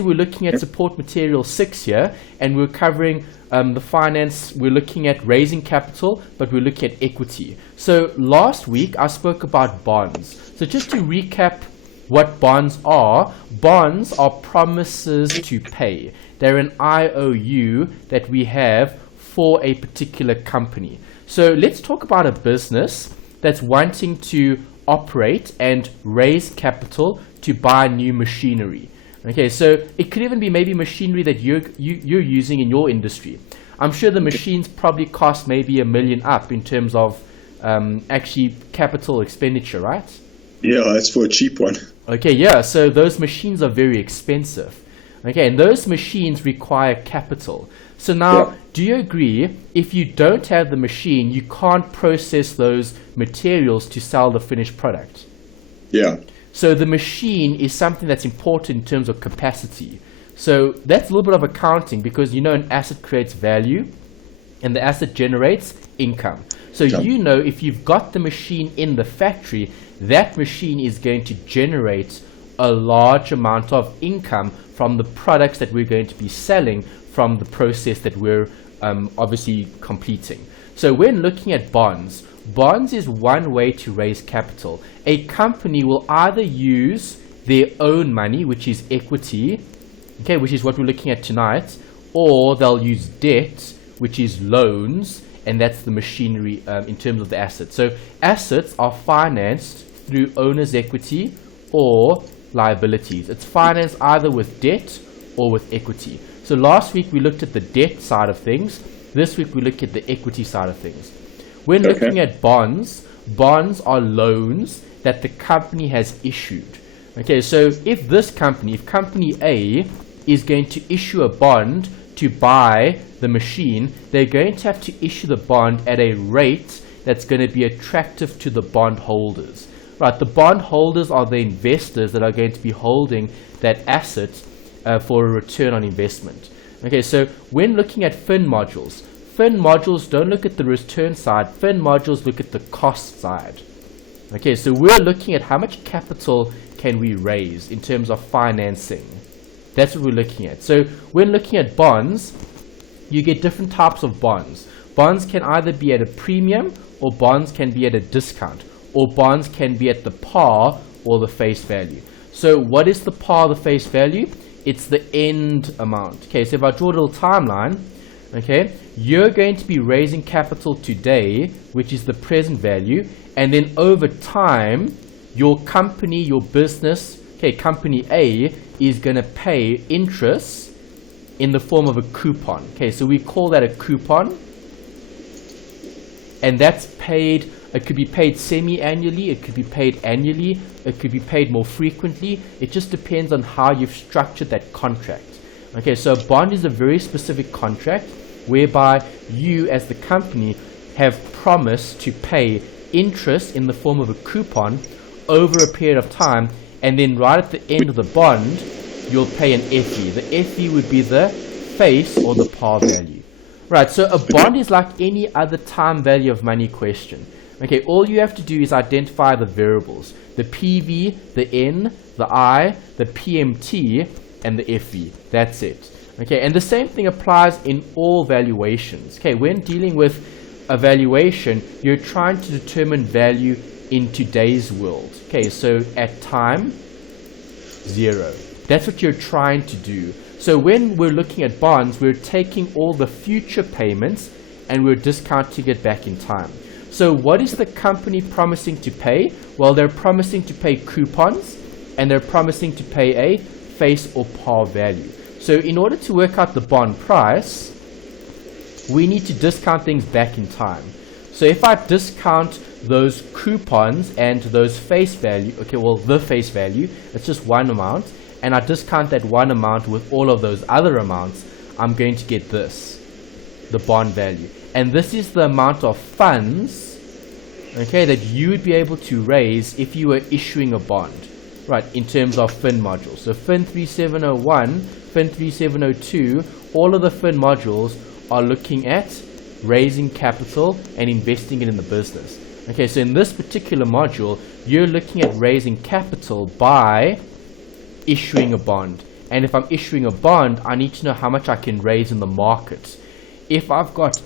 we're looking at support material 6 here, and we're covering the finance. We're looking at raising capital, but we're looking at equity. So last week I spoke about bonds. So just to recap what bonds are promises to pay. They're an IOU that we have for a particular company. So let's talk about a business that's wanting to operate and raise capital to buy new machinery. Okay, so it could even be maybe machinery that you're using in your industry. I'm sure the machines probably cost maybe $1 million up in terms of actually capital expenditure, right? Yeah, that's for a cheap one. Okay, yeah, so those machines are very expensive. Okay, and those machines require capital. So now, do you agree, if you don't have the machine, you can't process those materials to sell the finished product? Yeah. So the machine is something that's important in terms of capacity. So that's a little bit of accounting, because you know an asset creates value and the asset generates income. So you know if you've got the machine in the factory, that machine is going to generate a large amount of income from the products that we're going to be selling from the process that we're obviously completing. So when looking at bonds is one way to raise capital. A company will either use their own money, which is equity, okay, which is what we're looking at tonight, or they'll use debt, which is loans, and that's the machinery in terms of the assets. So assets are financed through owner's equity or liabilities. It's financed either with debt or with equity. So last week we looked at the debt side of things. This week we look at the equity side of things. When looking at bonds are loans that the company has issued. Okay, so if company A is going to issue a bond to buy the machine, they're going to have to issue the bond at a rate that's going to be attractive to the bond holders. Right, the bond holders are the investors that are going to be holding that asset for a return on investment. Okay, so when looking at FIN modules don't look at the return side. FIN modules look at the cost side. Okay, so we're looking at how much capital can we raise in terms of financing. That's what we're looking at. So when looking at bonds, you get different types of bonds. Bonds can either be at a premium, or bonds can be at a discount, or bonds can be at the par or the face value. So what is the par or the face value? It's the end amount. Okay, so if I draw a little timeline, okay, you're going to be raising capital today, which is the present value, and then over time, your company, your business, okay, company A is going to pay interest in the form of a coupon. Okay, so we call that a coupon, and that's paid. It could be paid semi-annually, it could be paid annually, it could be paid more frequently. It just depends on how you've structured that contract. Okay, so a bond is a very specific contract whereby you as the company have promised to pay interest in the form of a coupon over a period of time, and then right at the end of the bond, you'll pay an FE. The FE would be the face or the par value. Right, so a bond is like any other time value of money question. Okay, all you have to do is identify the variables, the PV, the N, the I, the PMT, and the FE. That's it. Okay, and the same thing applies in all valuations. Okay, when dealing with a valuation, you're trying to determine value in today's world. Okay, so at time 0. That's what you're trying to do. So when we're looking at bonds, we're taking all the future payments and we're discounting it back in time. So what is the company promising to pay? Well, they're promising to pay coupons, and they're promising to pay a face or par value. So in order to work out the bond price, we need to discount things back in time. So if I discount those coupons and those face value, okay, well, the face value, it's just one amount, and I discount that one amount with all of those other amounts, I'm going to get this, the bond value. And this is the amount of funds, okay, that you would be able to raise if you were issuing a bond, right, in terms of FIN modules. So FIN2701, FIN2702, all of the FIN modules are looking at raising capital and investing it in the business. Okay, so in this particular module, you're looking at raising capital by issuing a bond. And if I'm issuing a bond, I need to know how much I can raise in the market. If I've got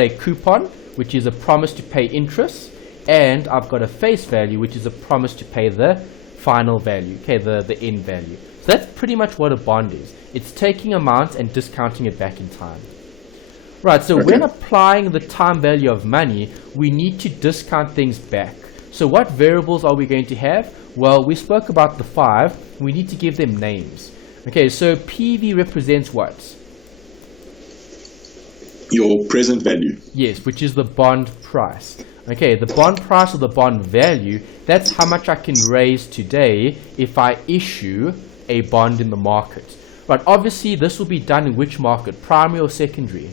a coupon, which is a promise to pay interest, and I've got a face value, which is a promise to pay the final value, okay, the end value. So that's pretty much what a bond is. It's taking amounts and discounting it back in time. Right, so when applying the time value of money, we need to discount things back. So what variables are we going to have? Well, we spoke about the 5. We need to give them names. Okay, so PV represents what? Your present value. Yes, which is the bond price. Okay, the bond price or the bond value, that's how much I can raise today if I issue a bond in the market. But obviously, this will be done in which market? Primary or secondary?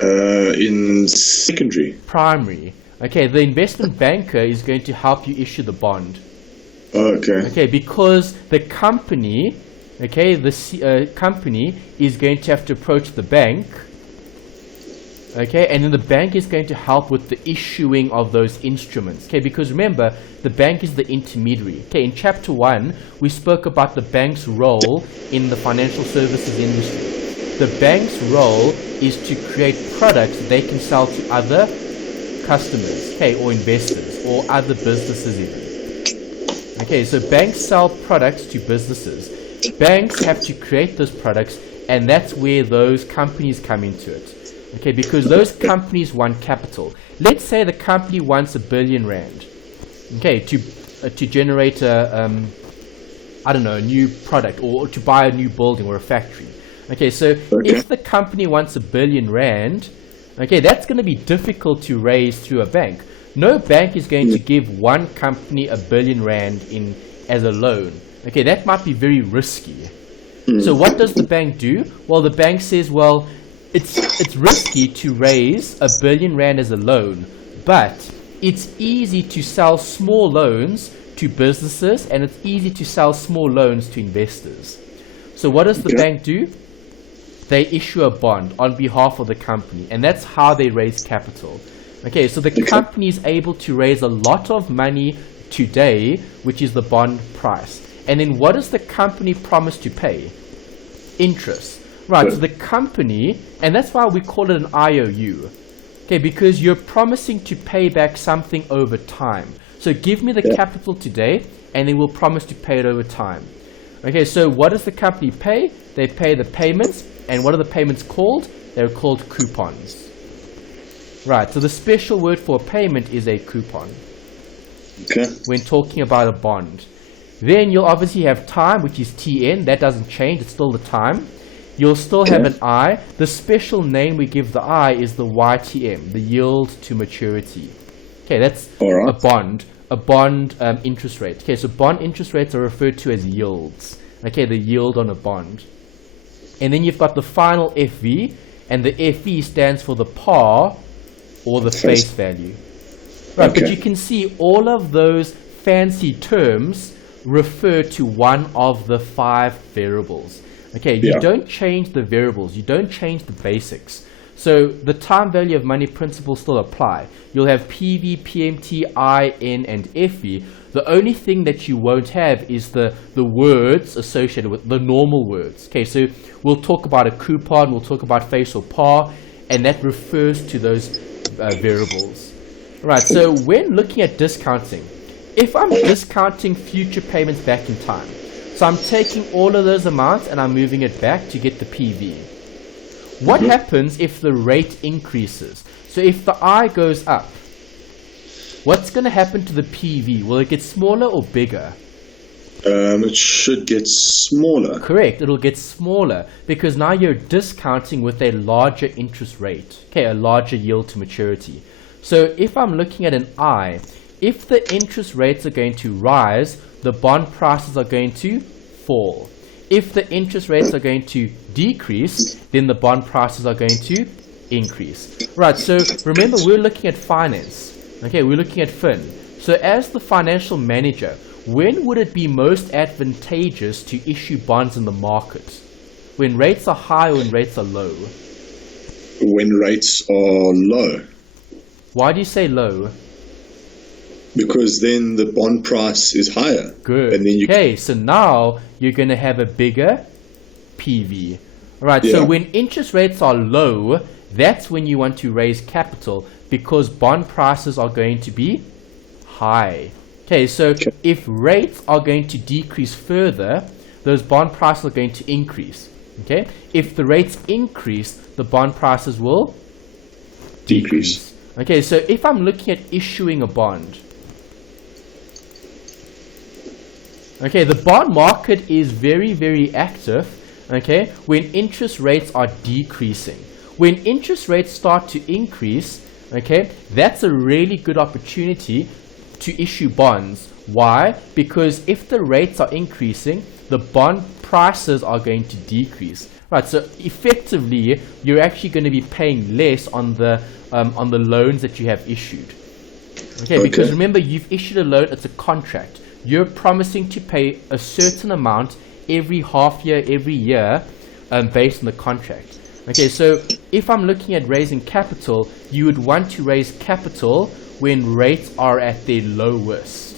In secondary. Primary. Okay, the investment banker is going to help you issue the bond. Okay. Okay, because the company, okay, the company is going to have to approach the bank. Okay, and then the bank is going to help with the issuing of those instruments. Okay, because remember, the bank is the intermediary. Okay, in chapter 1, we spoke about the bank's role in the financial services industry. The bank's role is to create products that they can sell to other customers, okay, or investors, or other businesses even. Okay, so banks sell products to businesses. Banks have to create those products, and that's where those companies come into it. Okay, because those companies want capital. Let's say the company wants R1 billion, okay, to generate a a new product, or to buy a new building or a factory. Okay, so if the company wants R1 billion, okay, that's going to be difficult to raise through a bank. No bank is going to give one company R1 billion as a loan. Okay, that might be very risky. So what does the bank do? Well, the bank says, well, it's risky to raise R1 billion as a loan, but it's easy to sell small loans to businesses, and it's easy to sell small loans to investors. So what does the bank do? They issue a bond on behalf of the company, and that's how they raise capital. Okay, so the company is able to raise a lot of money today, which is the bond price. And then what does the company promise to pay? Interest. Right, so the company, and that's why we call it an IOU. Okay, because you're promising to pay back something over time. So give me the capital today, and then we'll promise to pay it over time. Okay, so what does the company pay? They pay the payments, and what are the payments called? They're called coupons. Right, so the special word for a payment is a coupon. Okay. When talking about a bond. Then you'll obviously have time, which is TN. That doesn't change, it's still the time. You'll still have an I. The special name we give the I is the YTM, the yield to maturity. Okay, that's a bond interest rate. Okay, so bond interest rates are referred to as yields. Okay, the yield on a bond. And then you've got the final FV, and the FV stands for the par or the face value. Right, but you can see all of those fancy terms refer to one of the 5 variables. Okay, you don't change the variables, you don't change the basics. So the time value of money principles still apply. You'll have PV, PMT, I, N, and FV. The only thing that you won't have is the words associated with the normal words. Okay, so we'll talk about a coupon, we'll talk about face or par, and that refers to those variables. Right, so when looking at discounting, if I'm discounting future payments back in time, so I'm taking all of those amounts and I'm moving it back to get the PV. What happens if the rate increases? So if the I goes up, what's going to happen to the PV? Will it get smaller or bigger? It should get smaller. Correct, it'll get smaller because now you're discounting with a larger interest rate, okay, a larger yield to maturity. So if I'm looking at an I, if the interest rates are going to rise, the bond prices are going to fall. If the interest rates are going to decrease, then the bond prices are going to increase. Right, so remember we're looking at finance. Okay, we're looking at FIN. So as the financial manager, when would it be most advantageous to issue bonds in the market? When rates are high or when rates are low? When rates are low. Why do you say low? Because then the bond price is higher. Good. And then Okay, so now you're going to have a bigger PV. All right, so when interest rates are low, that's when you want to raise capital because bond prices are going to be high. Okay, so if rates are going to decrease further, those bond prices are going to increase. Okay, if the rates increase, the bond prices will decrease. Okay, so if I'm looking at issuing a bond, okay, the bond market is very, very active, okay, when interest rates are decreasing. When interest rates start to increase, okay, that's a really good opportunity to issue bonds. Why? Because if the rates are increasing, the bond prices are going to decrease. Right, so effectively, you're actually going to be paying less on the loans that you have issued. Okay, because remember, you've issued a loan, it's a contract. You're promising to pay a certain amount every half year, every year, based on the contract. Okay, so if I'm looking at raising capital, you would want to raise capital when rates are at their lowest.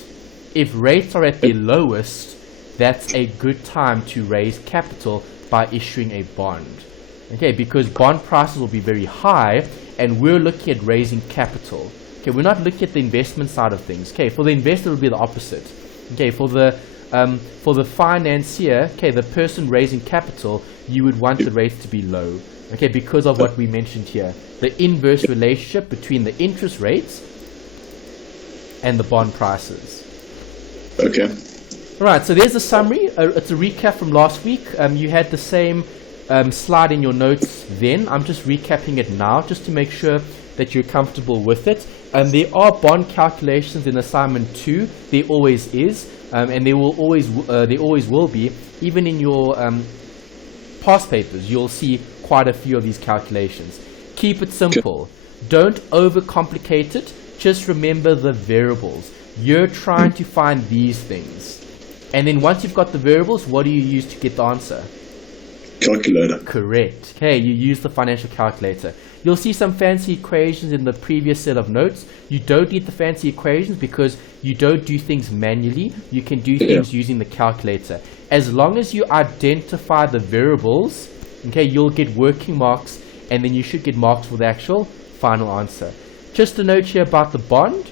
If rates are at their lowest, that's a good time to raise capital by issuing a bond. Okay, because bond prices will be very high, and we're looking at raising capital. Okay, we're not looking at the investment side of things. Okay, for the investor, it will be the opposite. Okay, for the financier, okay, the person raising capital, you would want the rates to be low. Okay, because of what we mentioned here, the inverse relationship between the interest rates and the bond prices. Okay. All right, so there's a summary. It's a recap from last week. You had the same slide in your notes then. I'm just recapping it now just to make sure that you're comfortable with it. There are bond calculations in assignment 2. There always is, and there always will be. Even in your past papers, you'll see quite a few of these calculations. Keep it simple. Don't overcomplicate it. Just remember the variables. You're trying to find these things. And then once you've got the variables, what do you use to get the answer? Calculator. Correct. Okay, you use the financial calculator. You'll see some fancy equations in the previous set of notes. You don't need the fancy equations because you don't do things manually. You can do things using the calculator. As long as you identify the variables, okay, you'll get working marks, and then you should get marks for the actual final answer. Just a note here about the bond.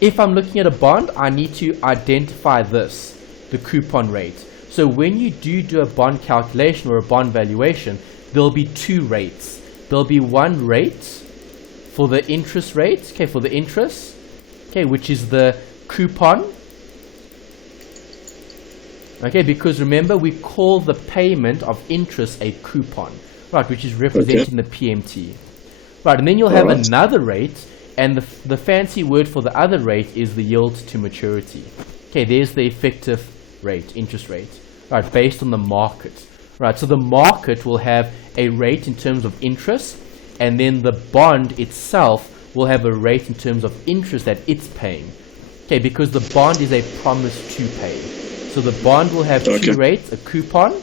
If I'm looking at a bond, I need to identify this, the coupon rate. So when you do a bond calculation or a bond valuation, there'll be two rates. There'll be one rate for the interest rate, okay, for the interest, okay, which is the coupon. Okay, because remember, we call the payment of interest a coupon, right, which is representing the PMT. Right, and then you'll have another rate, and the fancy word for the other rate is the yield to maturity. Okay, there's the effective rate, interest rate, right, based on the market. Right, so the market will have a rate in terms of interest, and then the bond itself will have a rate in terms of interest that it's paying. Okay, because the bond is a promise to pay. So the bond will have two rates, a coupon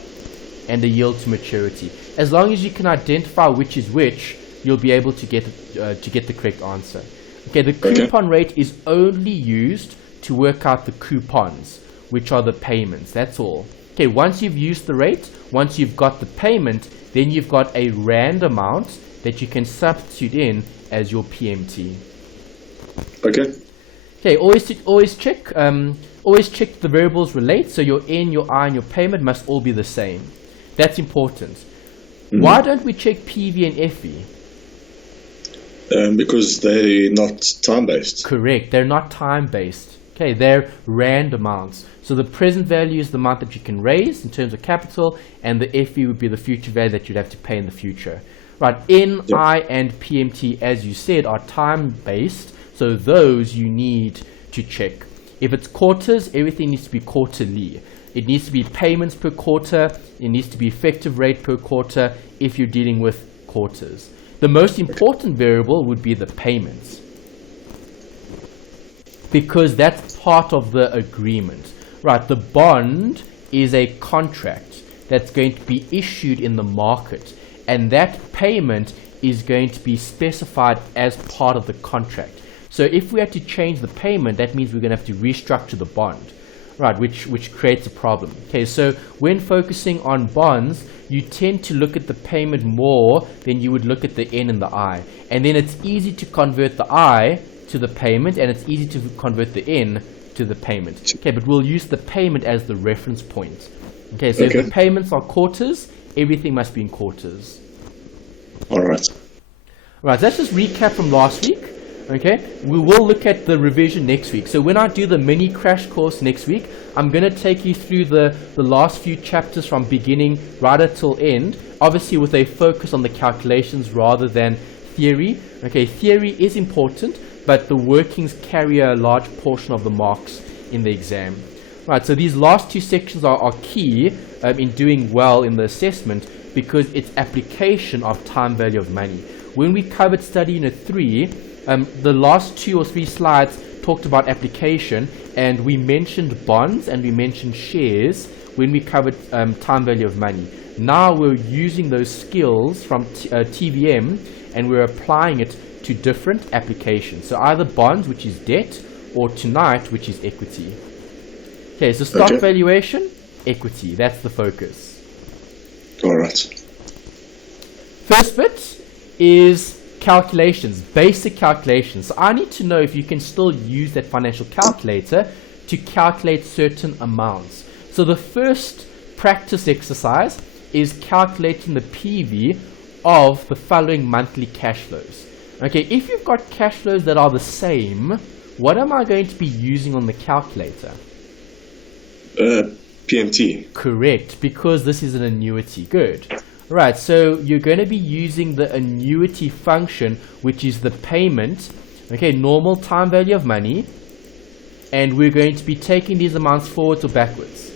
and a yield to maturity. As long as you can identify which is which, you'll be able to get the correct answer. Okay, the coupon rate is only used to work out the coupons, which are the payments. That's all. Okay, once you've used the rate, once you've got the payment, then you've got a rand amount that you can substitute in as your PMT. Okay. Okay, always check the variables relate. So your N, your I, and your payment must all be the same. That's important. Why don't we check PV and FE? Because they're not time-based. Correct. They're not time-based. Okay, they're rand amounts. So the present value is the amount that you can raise in terms of capital, and the FE would be the future value that you'd have to pay in the future. Right, N, I, and PMT, as you said, are time-based, so those you need to check. If it's quarters, everything needs to be quarterly. It needs to be payments per quarter. It needs to be effective rate per quarter if you're dealing with quarters. The most important variable would be the payments, because that's part of the agreement. Right, the bond is a contract that's going to be issued in the market, and that payment is going to be specified as part of the contract. So if we had to change the payment, that means we're going to have to restructure the bond, right? Which creates a problem. Okay, so when focusing on bonds, you tend to look at the payment more than you would look at the N and the I. And then it's easy to convert the I to the payment, and it's easy to convert the N to the payment. Okay, but we'll use the payment as the reference point. Okay, so if the payments are quarters, everything must be in quarters. All right. Right, let's just recap from last week. Okay, we will look at the revision next week. So when I do the mini crash course next week, I'm going to take you through the last few chapters from beginning right until end, obviously with a focus on the calculations rather than theory. Okay, theory is important, but the workings carry a large portion of the marks in the exam. Right, so these last two sections are key in doing well in the assessment because it's application of time value of money. When we covered study unit 3, the last 2 or 3 slides talked about application, and we mentioned bonds and we mentioned shares when we covered time value of money. Now we're using those skills from TVM and we're applying it to different applications. So either bonds, which is debt, or tonight, which is equity. Okay, so stock valuation, equity. That's the focus. All right. First bit is calculations, basic calculations. So I need to know if you can still use that financial calculator to calculate certain amounts. So the first practice exercise is calculating the PV of the following monthly cash flows. Okay, if you've got cash flows that are the same, what am I going to be using on the calculator? PMT. Correct, because this is an annuity. Good. Right, so you're going to be using the annuity function, which is the payment, okay, normal time value of money, and we're going to be taking these amounts forwards or backwards?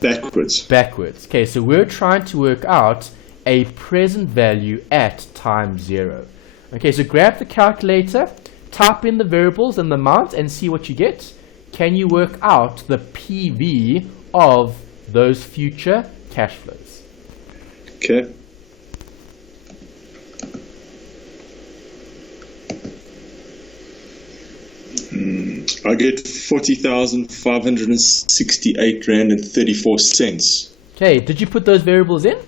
Backwards. Backwards. Okay, so we're trying to work out a present value at time 0. Okay, so grab the calculator, type in the variables and the amount, and see what you get. Can you work out the PV of those future cash flows? Okay. I get 40,568 rand and 34 cents. Okay, did you put those variables in?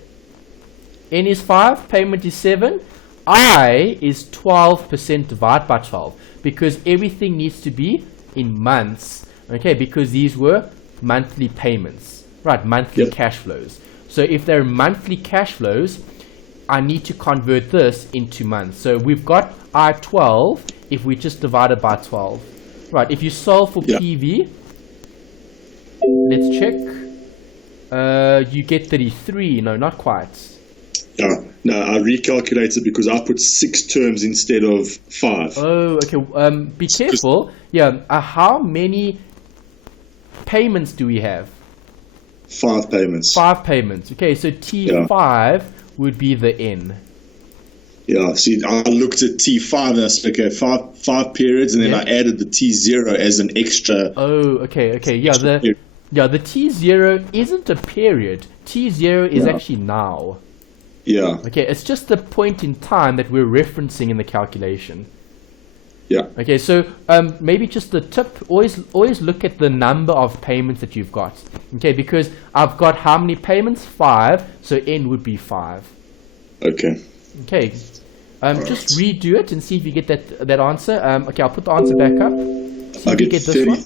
N is 5, payment is 7, I is 12% divided by 12, because everything needs to be in months, okay, because these were monthly payments, right, monthly cash flows. So if they're monthly cash flows, I need to convert this into months. So we've got I12 if we just divide it by 12. Right, if you solve for PV, let's check, you get 33, no, not quite. Yeah, no, I recalculated because I put 6 terms instead of 5. Oh, okay, be careful. Yeah, how many payments do we have? 5 payments. 5 payments. Okay, so T5 would be the N. Yeah, see, I looked at T5 and I said, okay, five periods, and then I added the T0 as an extra. Oh, okay. Yeah, the T0 isn't a period. T0 is actually now. Yeah. Okay, it's just the point in time that we're referencing in the calculation. Yeah. Okay, so maybe just the tip, always look at the number of payments that you've got. Okay, because I've got how many payments? 5, so N would be 5. Okay. Okay, just redo it and see if you get that answer. Okay, I'll put the answer back up. See if you get this one.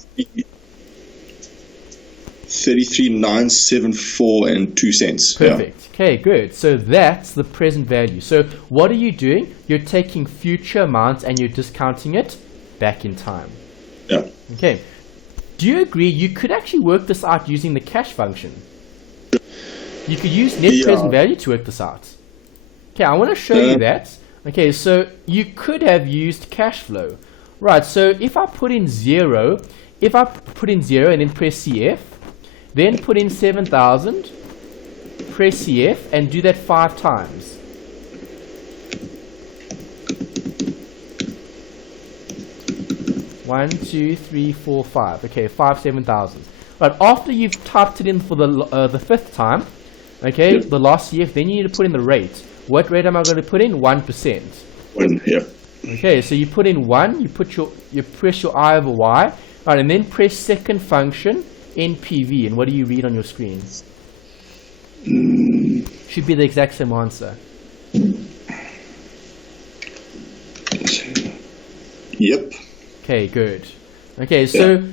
33,974 and 2 cents. Perfect. Yeah. Okay, good. So that's the present value. So what are you doing? You're taking future amounts and you're discounting it back in time. Yeah. Okay. Do you agree you could actually work this out using the cash function? You could use net present value to work this out. Okay, I want to show you that. Okay, so you could have used cash flow. Right, so if I put in 0, and then press CF, then put in 7,000, press CF, and do that 5 times. One, 2, 3, 4, 5. Okay, 5 7,000. Right, after you've typed it in for the 5th time, okay, the last CF, then you need to put in the rate. What rate am I going to put in? 1%. 1, yeah. Okay, so you put in 1, you press your I over Y, right, and then press second function NPV, and what do you read on your screen? Should be the exact same answer. Yep. Okay, good. Okay, so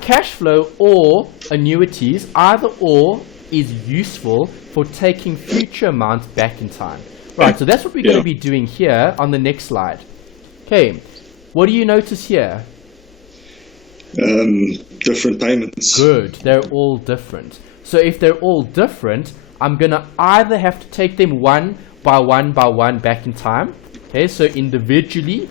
cash flow or annuities, either or, is useful for taking future amounts back in time. Right, so that's what we're going to be doing here on the next slide. Okay, what do you notice here? Different payments. Good, they're all different. So if they're all different, I'm going to either have to take them one by one back in time. Okay, so individually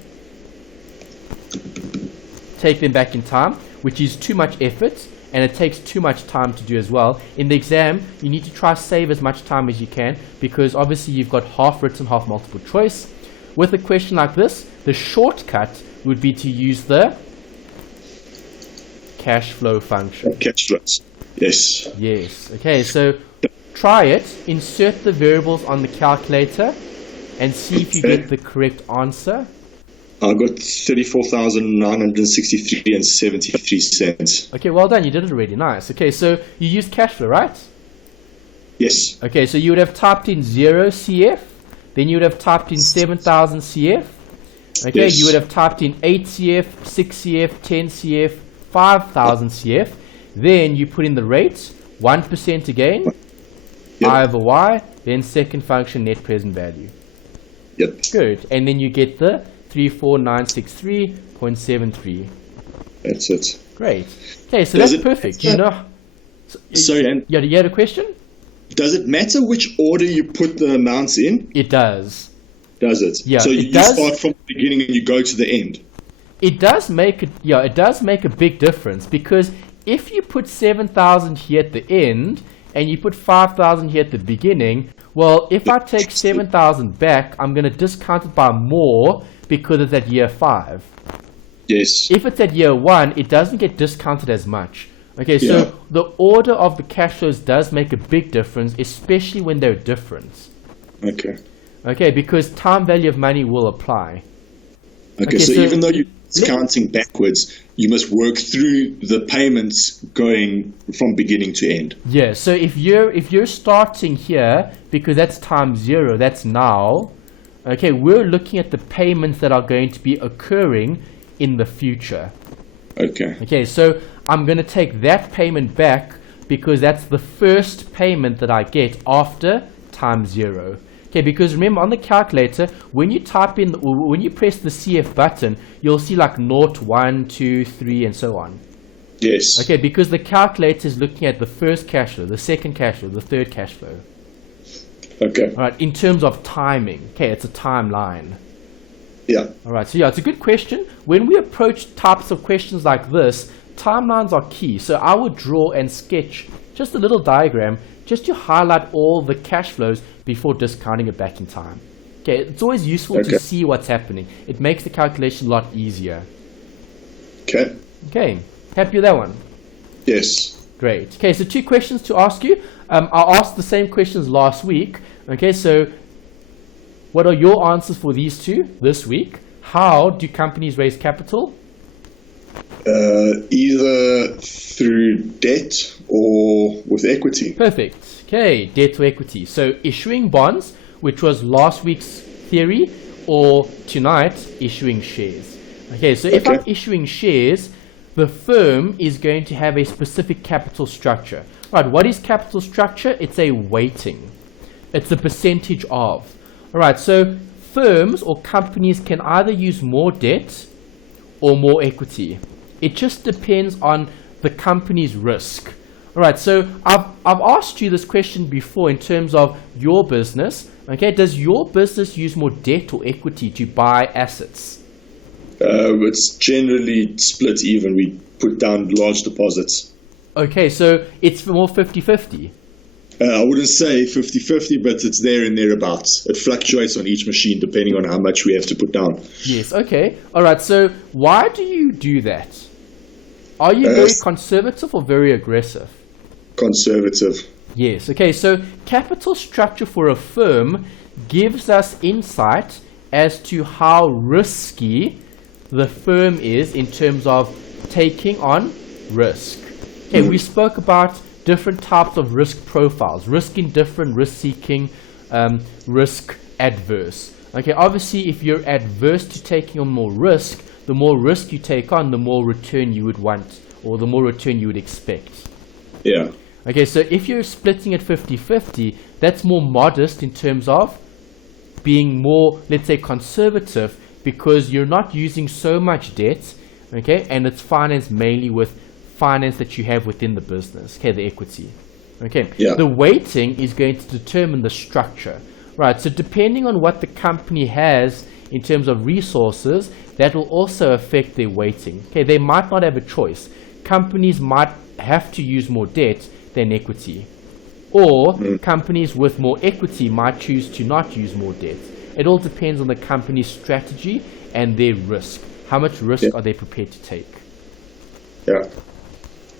take them back in time, which is too much effort and it takes too much time to do as well. In the exam, you need to try to save as much time as you can, because obviously you've got half written, half multiple choice. With a question like this, the shortcut would be to use the cash flow function. Cash flows. Yes. Yes. Okay, so try it, insert the variables on the calculator and see if you get the correct answer. I got 34,963 and 73 cents. Okay, well done. You did it already. Nice. Okay, so you used cash flow, right? Yes. Okay, so you would have typed in 0 CF, then you would have typed in 7,000 CF. Okay, yes. You would have typed in 8 CF, 6 CF, 10 CF, 5,000 CF. Then you put in the rates, 1% again, I over Y, then second function net present value. Yep. Good. And then you get the 34963.73. That's it. Great. Okay, so that's perfect. You know. Sorry, and you had a question? does it matter which order you put the amounts in? It does. Does it? Yeah. So you start from the beginning and you go to the end. It does make it. Yeah, it does make a big difference, because if you put 7,000 here at the end and you put 5,000 here at the beginning, well, if I take 7,000 back, I'm going to discount it by more because it's at year 5. Yes. If it's at year 1, it doesn't get discounted as much. Okay, so the order of the cash flows does make a big difference, especially when they're different. Okay. Okay, because time value of money will apply. Okay, so even though you're discounting backwards, you must work through the payments going from beginning to end. Yeah, so if you're starting here, because that's time 0, that's now, okay, we're looking at the payments that are going to be occurring in the future. Okay. Okay, so I'm going to take that payment back because that's the first payment that I get after time 0. Okay, because remember on the calculator, when you type in, when you press the CF button, you'll see like 0, 1, 2, 3, and so on. Yes. Okay, because the calculator is looking at the first cash flow, the second cash flow, the third cash flow. Okay. All right, in terms of timing. Okay, it's a timeline. Yeah. All right, so yeah, it's a good question. When we approach types of questions like this, timelines are key. So I would draw and sketch just a little diagram just to highlight all the cash flows before discounting it back in time. Okay, it's always useful to see what's happening. It makes the calculation a lot easier. Okay. Okay, happy with that one? Yes. Great. Okay, so 2 questions to ask you. I asked the same questions last week. Okay, so what are your answers for these 2 this week? How do companies raise capital? Either through debt or with equity. Perfect. Okay, debt or equity. So issuing bonds, which was last week's theory, or tonight, issuing shares. Okay, so if I'm issuing shares, the firm is going to have a specific capital structure. Right, what is capital structure? It's a weighting. It's a percentage of. All right, so firms or companies can either use more debt or more equity. It just depends on the company's risk. All right, so I've asked you this question before in terms of your business. Okay, does your business use more debt or equity to buy assets? It's generally split even. We put down large deposits. Okay, so it's more 50-50. I wouldn't say 50-50, but it's there and thereabouts. It fluctuates on each machine depending on how much we have to put down. Yes, okay. All right, so why do you do that? Are you very conservative or very aggressive? Conservative. Yes, okay. So capital structure for a firm gives us insight as to how risky the firm is in terms of taking on risk. Okay, we spoke about different types of risk profiles, risk indifferent, risk seeking, risk adverse. Okay, obviously if you're adverse to taking on more risk, the more risk you take on, the more return you would want, or the more return you would expect. Yeah. Okay, so if you're splitting it 50-50, that's more modest in terms of being more, let's say, conservative, because you're not using so much debt, okay, and it's financed mainly with finance that you have within the business, okay, the equity. Okay, yeah. The weighting is going to determine the structure, right? So depending on what the company has in terms of resources, that will also affect their weighting. Okay, they might not have a choice. Companies might have to use more debt than equity, or companies with more equity might choose to not use more debt. It all depends on the company's strategy and their risk. How much risk are they prepared to take? Yeah.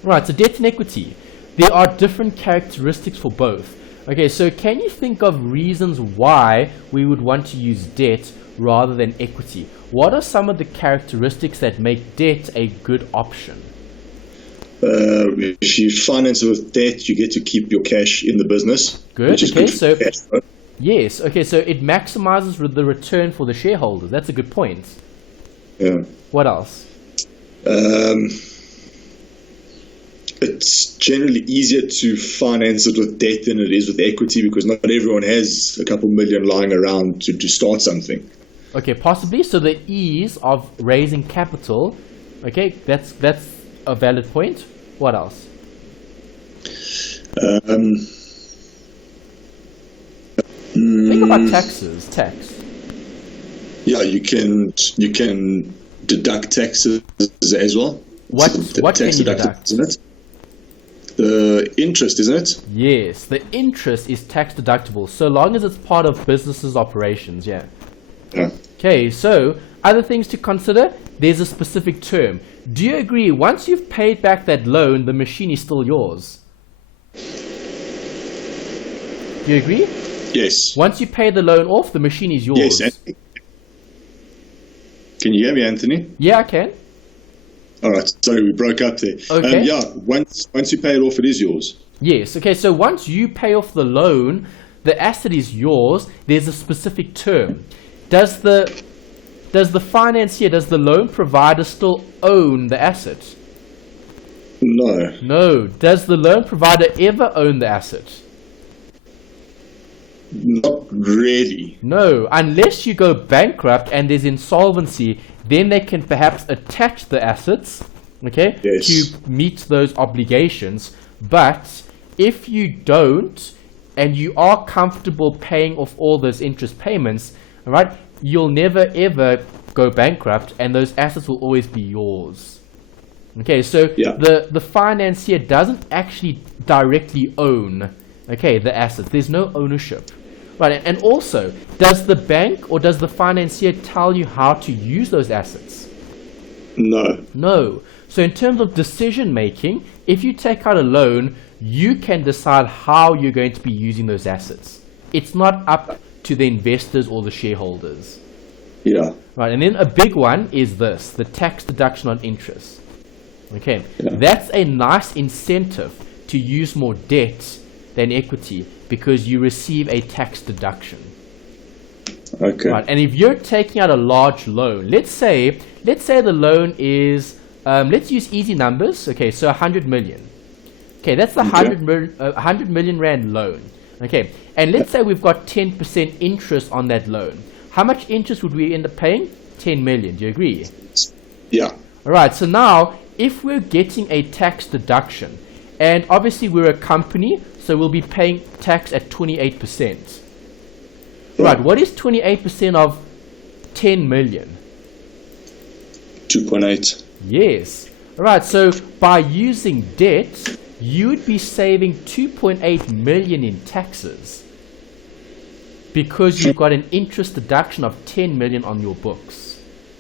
Right, so debt and equity, there are different characteristics for both. Okay, so can you think of reasons why we would want to use debt rather than equity? What are some of the characteristics that make debt a good option? If you finance it with debt, you get to keep your cash in the business. Good. Okay, so cash, right? yes. Okay, so it maximizes the return for the shareholders. That's a good point. Yeah. What else? It's generally easier to finance it with debt than it is with equity, because not everyone has a couple million lying around to start something. Okay, possibly. So the ease of raising capital, okay, that's a valid point. What else? Think about taxes. Tax. Yeah, you can deduct taxes as well. What tax can you deduct? Isn't it? The interest, isn't it? Yes, the interest is tax deductible, so long as it's part of business's operations, yeah. Okay, so other things to consider, there's a specific term. Do you agree, once you've paid back that loan, the machine is still yours? Do you agree? Yes. Once you pay the loan off, the machine is yours. Yes, Anthony. Can you hear me, Anthony? Yeah, I can. All right, sorry, we broke up there. Okay. Yeah, once you pay it off, it is yours. Yes, okay, so once you pay off the loan, the asset is yours. There's a specific term. Does the financier, does the loan provider still own the asset? No. No. Does the loan provider ever own the asset? Not really. No, unless you go bankrupt and there's insolvency, then they can perhaps attach the assets, okay, yes, to meet those obligations. But if you don't, and you are comfortable paying off all those interest payments, all right, you'll never ever go bankrupt, and those assets will always be yours. Okay, so the financier doesn't actually directly own, okay, the assets. There's no ownership. Right, and also, does the bank or does the financier tell you how to use those assets? No. No. So in terms of decision making, if you take out a loan, you can decide how you're going to be using those assets. It's not up to the investors or the shareholders. Yeah. Right, and then a big one is this, the tax deduction on interest. Okay, that's a nice incentive to use more debt than equity, because you receive a tax deduction. Okay. Right, and if you're taking out a large loan, let's say the loan is, let's use easy numbers. Okay, so 100 million. Okay, that's the 100 million rand loan. Okay, and let's say we've got 10% interest on that loan. How much interest would we end up paying? 10 million. Do you agree? Yeah. All right. So now, if we're getting a tax deduction, and obviously we're a company, so we'll be paying tax at 28%. Right, what is 28% of 10 million? 2.8. Yes. Right, so by using debt, you would be saving 2.8 million in taxes, because you've got an interest deduction of 10 million on your books.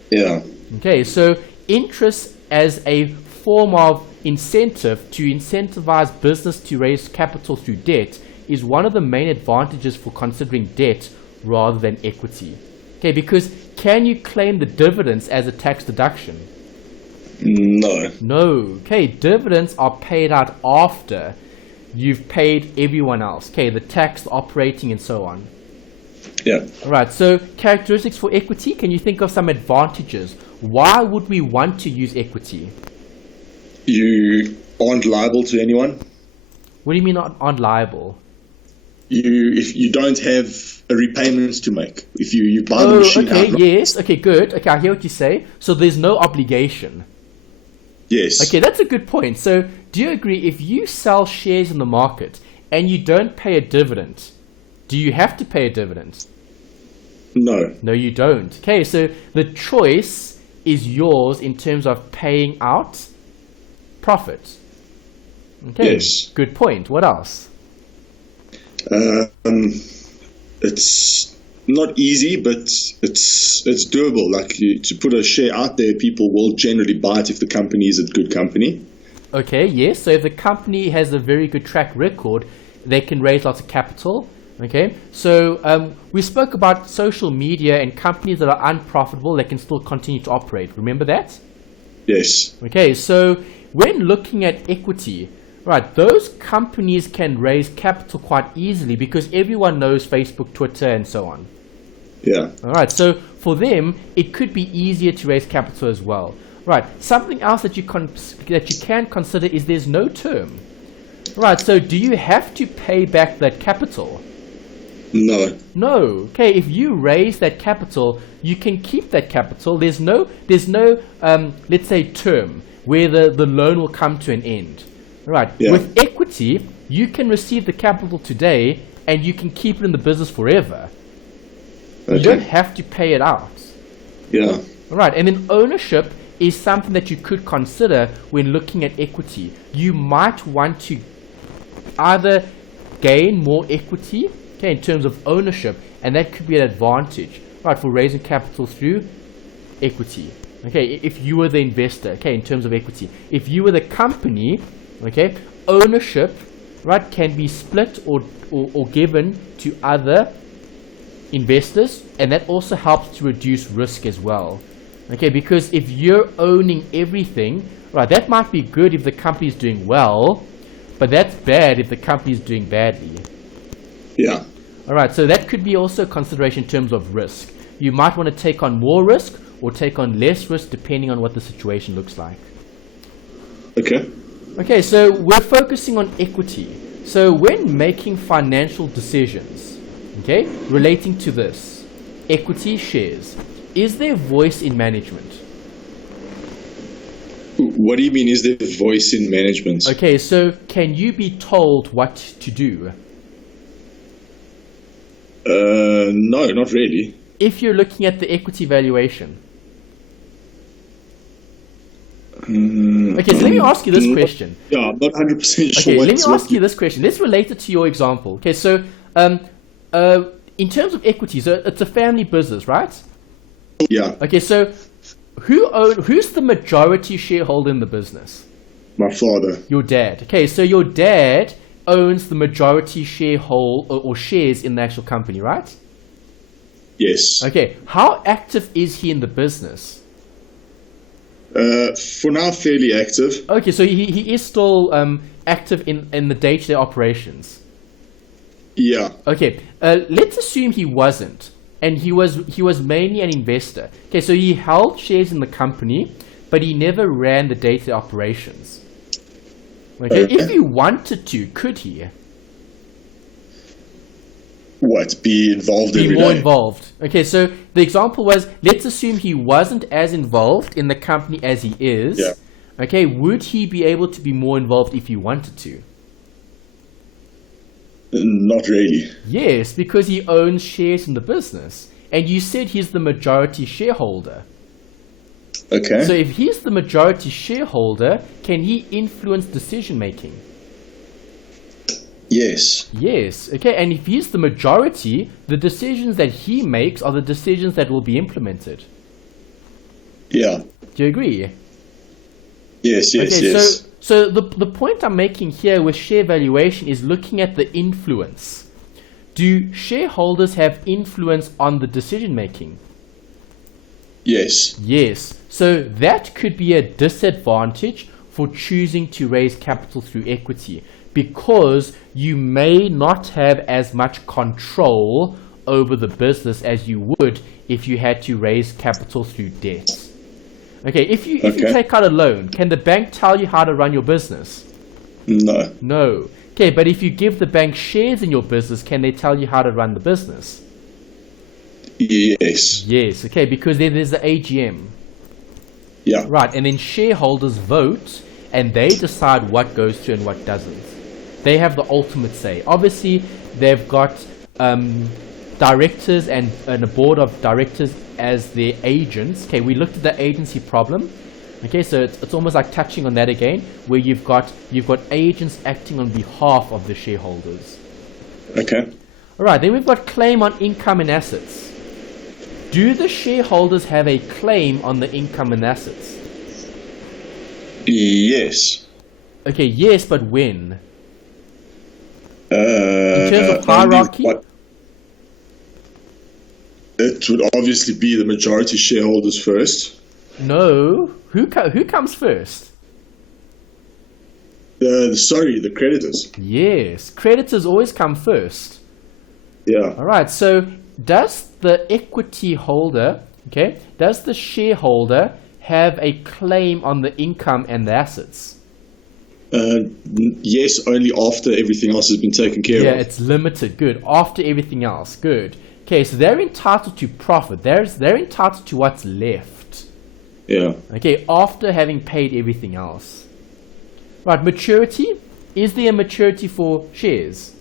Yeah. Okay, so interest as a form of incentive to incentivize business to raise capital through debt is one of the main advantages for considering debt rather than equity. Okay, because can you claim the dividends as a tax deduction? No. No. Okay, dividends are paid out after you've paid everyone else. Okay, the tax, the operating, and so on. Yeah. All right, so characteristics for equity, can you think of some advantages? Why would we want to use equity? You aren't liable to anyone. What do you mean aren't liable? If you don't have a repayment to make, if you buy the machine okay, outright. yes, okay, good. Okay, I hear what you say. So there's no obligation. Yes. Okay, that's a good point. So do you agree if you sell shares in the market and you don't pay a dividend, do you have to pay a dividend? No. No, you don't. Okay, so the choice is yours in terms of paying out profit. Okay, Yes. good point. What else? It's not easy, but it's doable. Like to put a share out there, people will generally buy it if the company is a good company. Okay, yes. So if the company has a very good track record, they can raise lots of capital. Okay, so we spoke about social media and companies that are unprofitable, they can still continue to operate. Remember that? Yes. Okay, so when looking at equity, right, those companies can raise capital quite easily because everyone knows Facebook, Twitter, and so on. Yeah. All right, so for them, it could be easier to raise capital as well. Right, something else that you can consider is there's no term. Right, so do you have to pay back that capital? No. No. Okay, if you raise that capital, you can keep that capital. There's no let's say term where the loan will come to an end. Right. Yeah. With equity, you can receive the capital today and you can keep it in the business forever. Okay. You don't have to pay it out. Yeah. Right. And then ownership is something that you could consider when looking at equity. You might want to either gain more equity, okay, in terms of ownership, and that could be an advantage, right, for raising capital through equity. Okay, if you were the investor, okay, in terms of equity. If you were the company, okay, ownership, right, can be split or given to other investors, and that also helps to reduce risk as well. Okay, because if you're owning everything, right, that might be good if the company is doing well, but that's bad if the company is doing badly. Yeah. All right, so that could be also a consideration in terms of risk. You might want to take on more risk or take on less risk depending on what the situation looks like. Okay. Okay, so we're focusing on equity. So when making financial decisions, okay, relating to this, equity shares, is there voice in management? What do you mean, is there voice in management? Okay, so can you be told what to do? No, not really. If you're looking at the equity valuation. Okay, so let me ask you this question. Yeah, I'm not 100% sure. Okay, let me ask you this question. Let's relate it to your example. Okay, so in terms of equity, so it's a family business, right? Yeah. Okay, so who's the majority shareholder in the business? My father. Your dad. Okay, so your dad owns the majority shareholder or shares in the actual company, right? Yes. Okay, how active is he in the business? For now, fairly active. Okay, so he is still active in the day-to-day operations. Yeah. Okay, let's assume he wasn't, and he was mainly an investor. Okay, so he held shares in the company, but he never ran the day-to-day operations. Okay, if he wanted to, could he? What, be involved Be every more day? involved. Okay, so the example was, let's assume he wasn't as involved in the company as he is. Yeah. Okay, would he be able to be more involved if he wanted to? Not really. Yes, because he owns shares in the business. And you said he's the majority shareholder. Okay. So if he's the majority shareholder, can he influence decision making? Yes. Yes. Okay, and if he's the majority, the decisions that he makes are the decisions that will be implemented. Yeah. Do you agree? Yes, yes, Okay, yes. so the point I'm making here with share valuation is looking at the influence. do shareholders have influence on the decision making? Yes. Yes. So that could be a disadvantage for choosing to raise capital through equity, because you may not have as much control over the business as you would if you had to raise capital through debt. Okay, if you take out a loan, can the bank tell you how to run your business? No. No. Okay, but if you give the bank shares in your business, can they tell you how to run the business? Yes. Yes, okay, because then there's the AGM. Yeah. Right, and then shareholders vote, and they decide what goes through and what doesn't. They have the ultimate say. Obviously, they've got directors and a board of directors as their agents. Okay, we looked at the agency problem. Okay, so it's almost like touching on that again, where you've got agents acting on behalf of the shareholders. Okay. All right, then we've got claim on income and assets. Do the shareholders have a claim on the income and assets? Yes. Okay, yes, but when? In terms of hierarchy? It would obviously be the majority shareholders first. No. Who comes first? The creditors. Yes, creditors always come first. Yeah. All right, so does the equity holder, okay, does the shareholder have a claim on the income and the assets? Yes, only after everything else has been taken care of. Yeah, it's limited. Good. After everything else. Good. Okay, so they're entitled to profit. They're entitled to what's left. Yeah. Okay, after having paid everything else. Right, maturity. Is there a maturity for shares?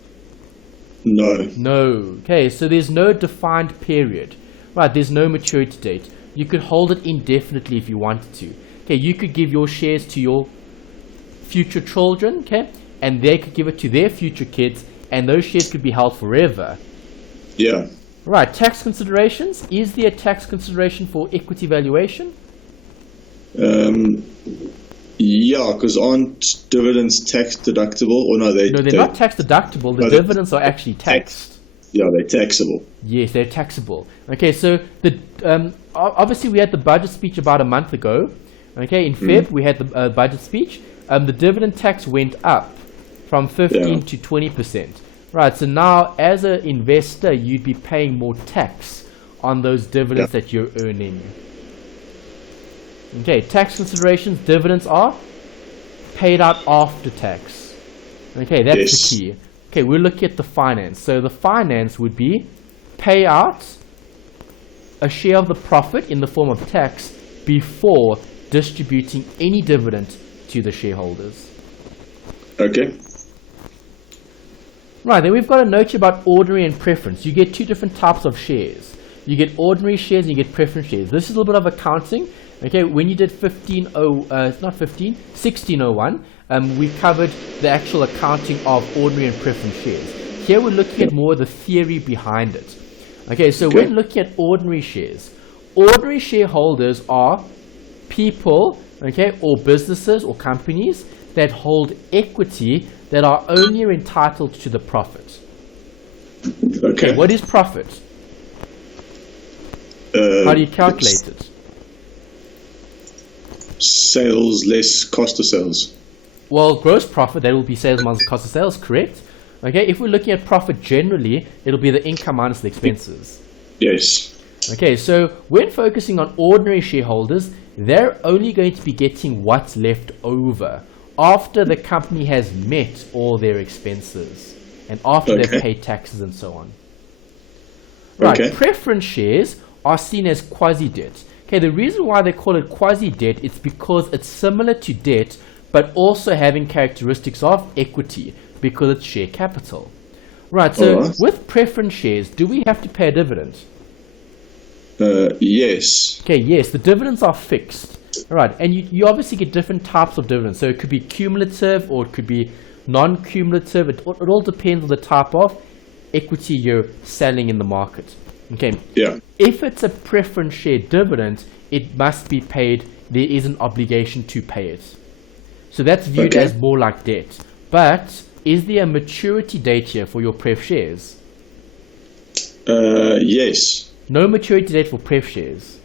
No. No. Okay, so there's no defined period. Right, there's no maturity date. You could hold it indefinitely if you wanted to. Okay, you could give your shares to your future children, okay, and they could give it to their future kids, and those shares could be held forever. Yeah. Right, tax considerations. Is there a tax consideration for equity valuation? Yeah, because aren't dividends tax deductible? Or no, they're not tax deductible. The dividends are actually taxed. Yeah, they're taxable. Yes, they're taxable. Okay, so the obviously we had the budget speech about a month ago. Okay, in Feb we had the budget speech. The dividend tax went up from 15 to 20%. Right, so now as an investor, you'd be paying more tax on those dividends that you're earning. Okay, tax considerations, dividends are paid out after tax. Okay, that's the key. Okay, we're looking at the finance. So the finance would be pay out a share of the profit in the form of tax before distributing any dividend to the shareholders. Okay. Right, then we've got a note about ordinary and preference. You get two different types of shares. You get ordinary shares and you get preference shares. This is a little bit of accounting. Okay, when you did 1601, we covered the actual accounting of ordinary and preference shares. Here we're looking at more the theory behind it. Okay, so when looking at ordinary shares, ordinary shareholders are people, okay, or businesses or companies that hold equity that are only entitled to the profit. Okay, what is profit? How do you calculate it? Sales less cost of sales. Well, gross profit, that will be sales minus cost of sales, correct? Okay, if we're looking at profit generally, it'll be the income minus the expenses. Yes. Okay, so when focusing on ordinary shareholders, they're only going to be getting what's left over after the company has met all their expenses and after they've paid taxes and so on. Right, preference shares are seen as quasi-debt. Okay, the reason why they call it quasi-debt is because it's similar to debt, but also having characteristics of equity because it's share capital. Right, so with preference shares, do we have to pay a dividend? Yes. Okay, yes, the dividends are fixed. All right, and you obviously get different types of dividends. So it could be cumulative or it could be non-cumulative. It all depends on the type of equity you're selling in the market. Okay. Yeah. If it's a preference share dividend, it must be paid. There is an obligation to pay it. So that's viewed as more like debt. But is there a maturity date here for your pref shares? Yes. No maturity date for pref shares.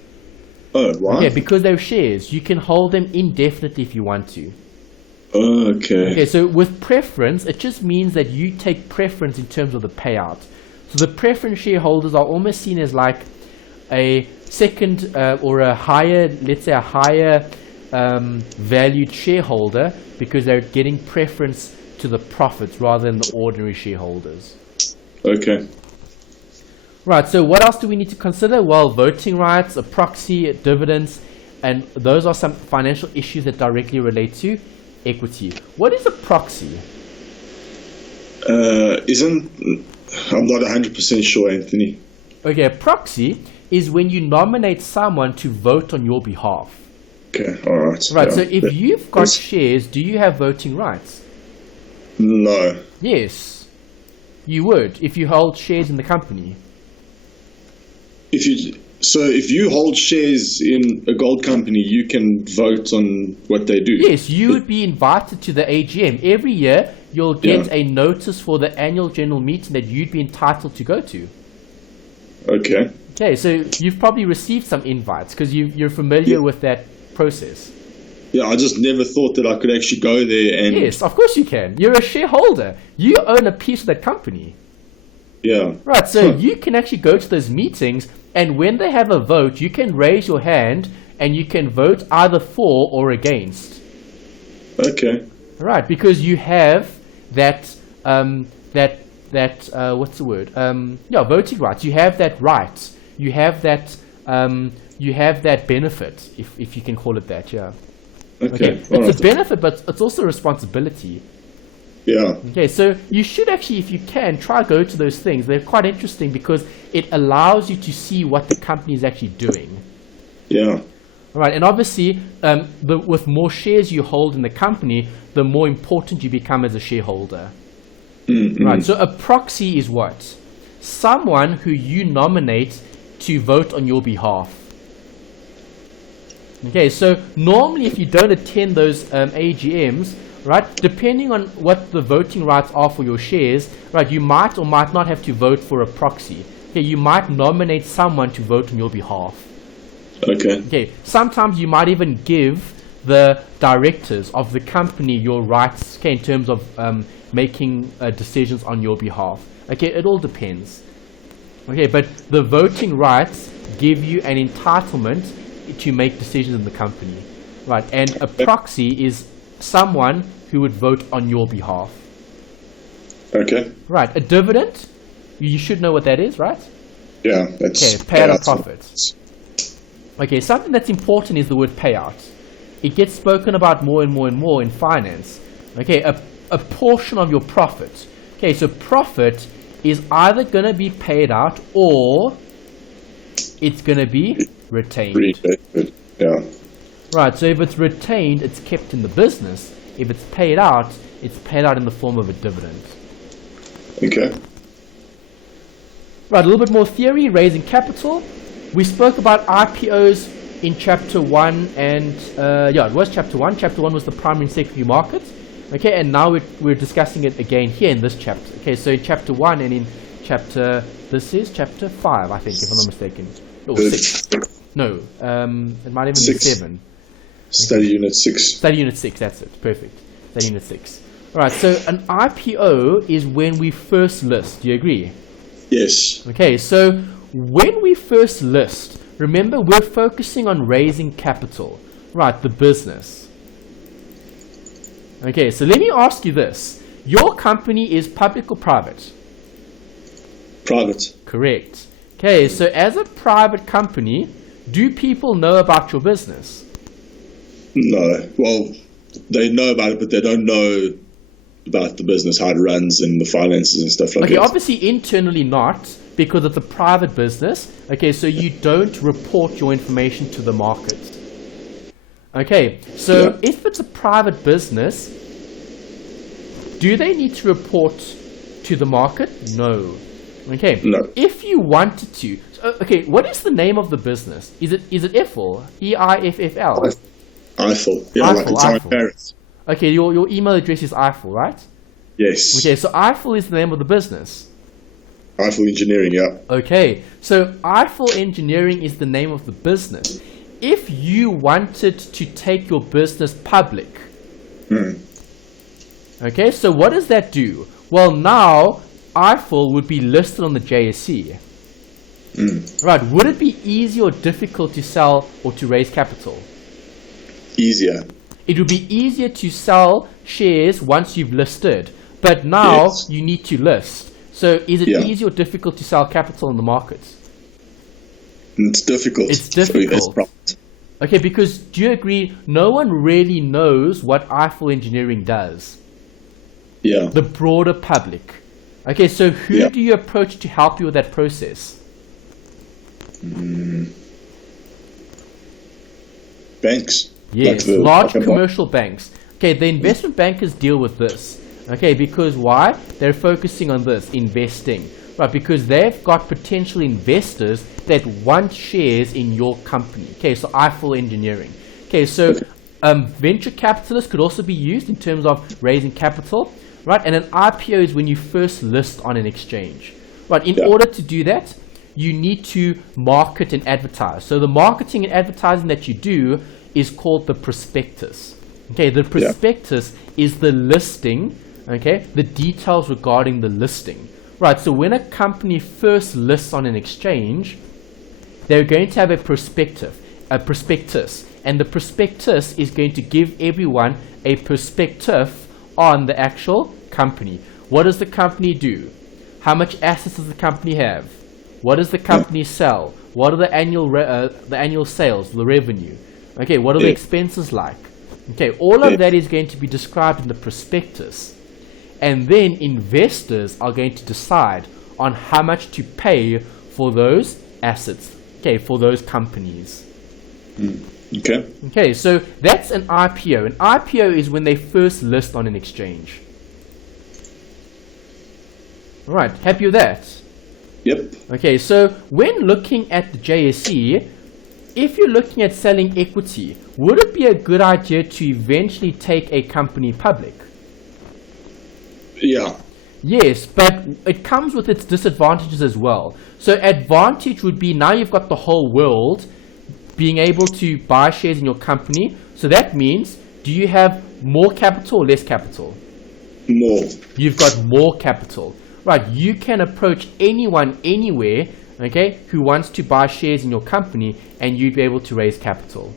Oh, why? Yeah, because they're shares. You can hold them indefinitely if you want to. Okay. Okay, so with preference, it just means that you take preference in terms of the payout. So the preference shareholders are almost seen as like a second or a higher, let's say a higher valued shareholder, because they're getting preference to the profits rather than the ordinary shareholders. Okay. Right, so what else do we need to consider? Well, voting rights, a proxy, dividends, and those are some financial issues that directly relate to equity. What is a proxy? I'm not 100% sure, Anthony. Okay, a proxy is when you nominate someone to vote on your behalf. Okay, alright. Right, Yeah. so if you've got shares, do you have voting rights? No. Yes, you would if you hold shares in the company. If you hold shares in a gold company, you can vote on what they do. Yes, you would be invited to the AGM. Every year, you'll get a notice for the annual general meeting that you'd be entitled to go to. Okay. Okay, so you've probably received some invites because you're familiar with that process. Yeah, I just never thought that I could actually go there and... Yes, of course you can. You're a shareholder. You own a piece of that company. Yeah. Right, so you can actually go to those meetings, and when they have a vote, you can raise your hand and you can vote either for or against. Okay. Right, because you have that what's the word? Voting rights. You have that right. You have that benefit, if you can call it that. Yeah. Okay. It's a benefit, but it's also a responsibility. Yeah. Okay, so you should actually, if you can, try go to those things. They're quite interesting because it allows you to see what the company is actually doing. Yeah. All right, and obviously, with more shares you hold in the company, the more important you become as a shareholder. Mm-hmm. Right, so a proxy is what? Someone who you nominate to vote on your behalf. Okay, so normally if you don't attend those AGMs, right, depending on what the voting rights are for your shares, right, you might or might not have to vote for a proxy. Okay, you might nominate someone to vote on your behalf. Okay. Okay, sometimes you might even give the directors of the company your rights, okay, in terms of making decisions on your behalf. Okay, it all depends. Okay, but the voting rights give you an entitlement to make decisions in the company, right? And a proxy is someone who would vote on your behalf. Okay. Right, a dividend, you should know what that is, right? Yeah, that's... Okay, payout of profits. Okay, something that's important is the word payout. It gets spoken about more and more and more in finance. Okay, a portion of your profit. Okay, so profit is either going to be paid out or it's going to be retained. Yeah. Right, so if it's retained, it's kept in the business. If it's paid out, it's paid out in the form of a dividend. Okay. Right, a little bit more theory, raising capital. We spoke about IPOs in chapter 1 and, it was chapter 1. Chapter 1 was the primary and secondary market. Okay, and now we're discussing it again here in this chapter. Okay, so in chapter 1 and in this is chapter 5, I think, if I'm not mistaken. Or 6. No, it might even be 7. Study Unit 6. Study Unit 6, that's it. Perfect. Study Unit 6. Alright, so an IPO is when we first list. Do you agree? Yes. Okay, so when we first list, remember we're focusing on raising capital. Right, the business. Okay, so let me ask you this. Your company is public or private? Private. Correct. Okay, so as a private company, do people know about your business? No. Well, they know about it, but they don't know about the business, how it runs and the finances and stuff like that. Okay, obviously internally not, because it's a private business. Okay, so you don't report your information to the market. Okay, so if it's a private business, do they need to report to the market? No. Okay. No. If you wanted to, okay, what is the name of the business? Is it Eiffel? EIFFL? Eiffel. Yeah, Eiffel, like it's in Paris. Okay, your email address is Eiffel, right? Yes. Okay, so Eiffel is the name of the business. Eiffel Engineering, yeah. Okay, so Eiffel Engineering is the name of the business. If you wanted to take your business public, okay, so what does that do? Well, now Eiffel would be listed on the JSE. Right, would it be easy or difficult to sell or to raise capital? Easier. It would be easier to sell shares once you've listed, but now you need to list. So is it easy or difficult to sell capital in the markets? It's difficult. It's difficult. Okay, because do you agree, no one really knows what Eiffel Engineering does? Yeah. The broader public. Okay, so who do you approach to help you with that process? Banks. Yes, like large commercial banks. Okay, the investment bankers deal with this. Okay, because why? They're focusing on this, investing. Right, because they've got potential investors that want shares in your company. Okay, so Eiffel Engineering. Okay, so venture capitalists could also be used in terms of raising capital. Right, and an IPO is when you first list on an exchange. Right, in order to do that, you need to market and advertise. So the marketing and advertising that you do is called the prospectus. Okay, the prospectus is the listing, okay, the details regarding the listing. Right, so when a company first lists on an exchange, they're going to have a prospectus, and the prospectus is going to give everyone a perspective on the actual company. What does the company do? How much assets does the company have? What does the company sell? What are the annual sales, the revenue? Okay, what are the expenses like? Okay, all of that is going to be described in the prospectus. And then investors are going to decide on how much to pay for those assets, okay, for those companies. Okay, so that's an IPO. An IPO is when they first list on an exchange. All right, happy with that? Yep. Okay, so when looking at the JSE, if you're looking at selling equity, would it be a good idea to eventually take a company public? Yeah. Yes, but it comes with its disadvantages as well. So advantage would be now you've got the whole world being able to buy shares in your company. So that means, do you have more capital or less capital? More. You've got more capital. Right, you can approach anyone, anywhere, okay, who wants to buy shares in your company, and you'd be able to raise capital.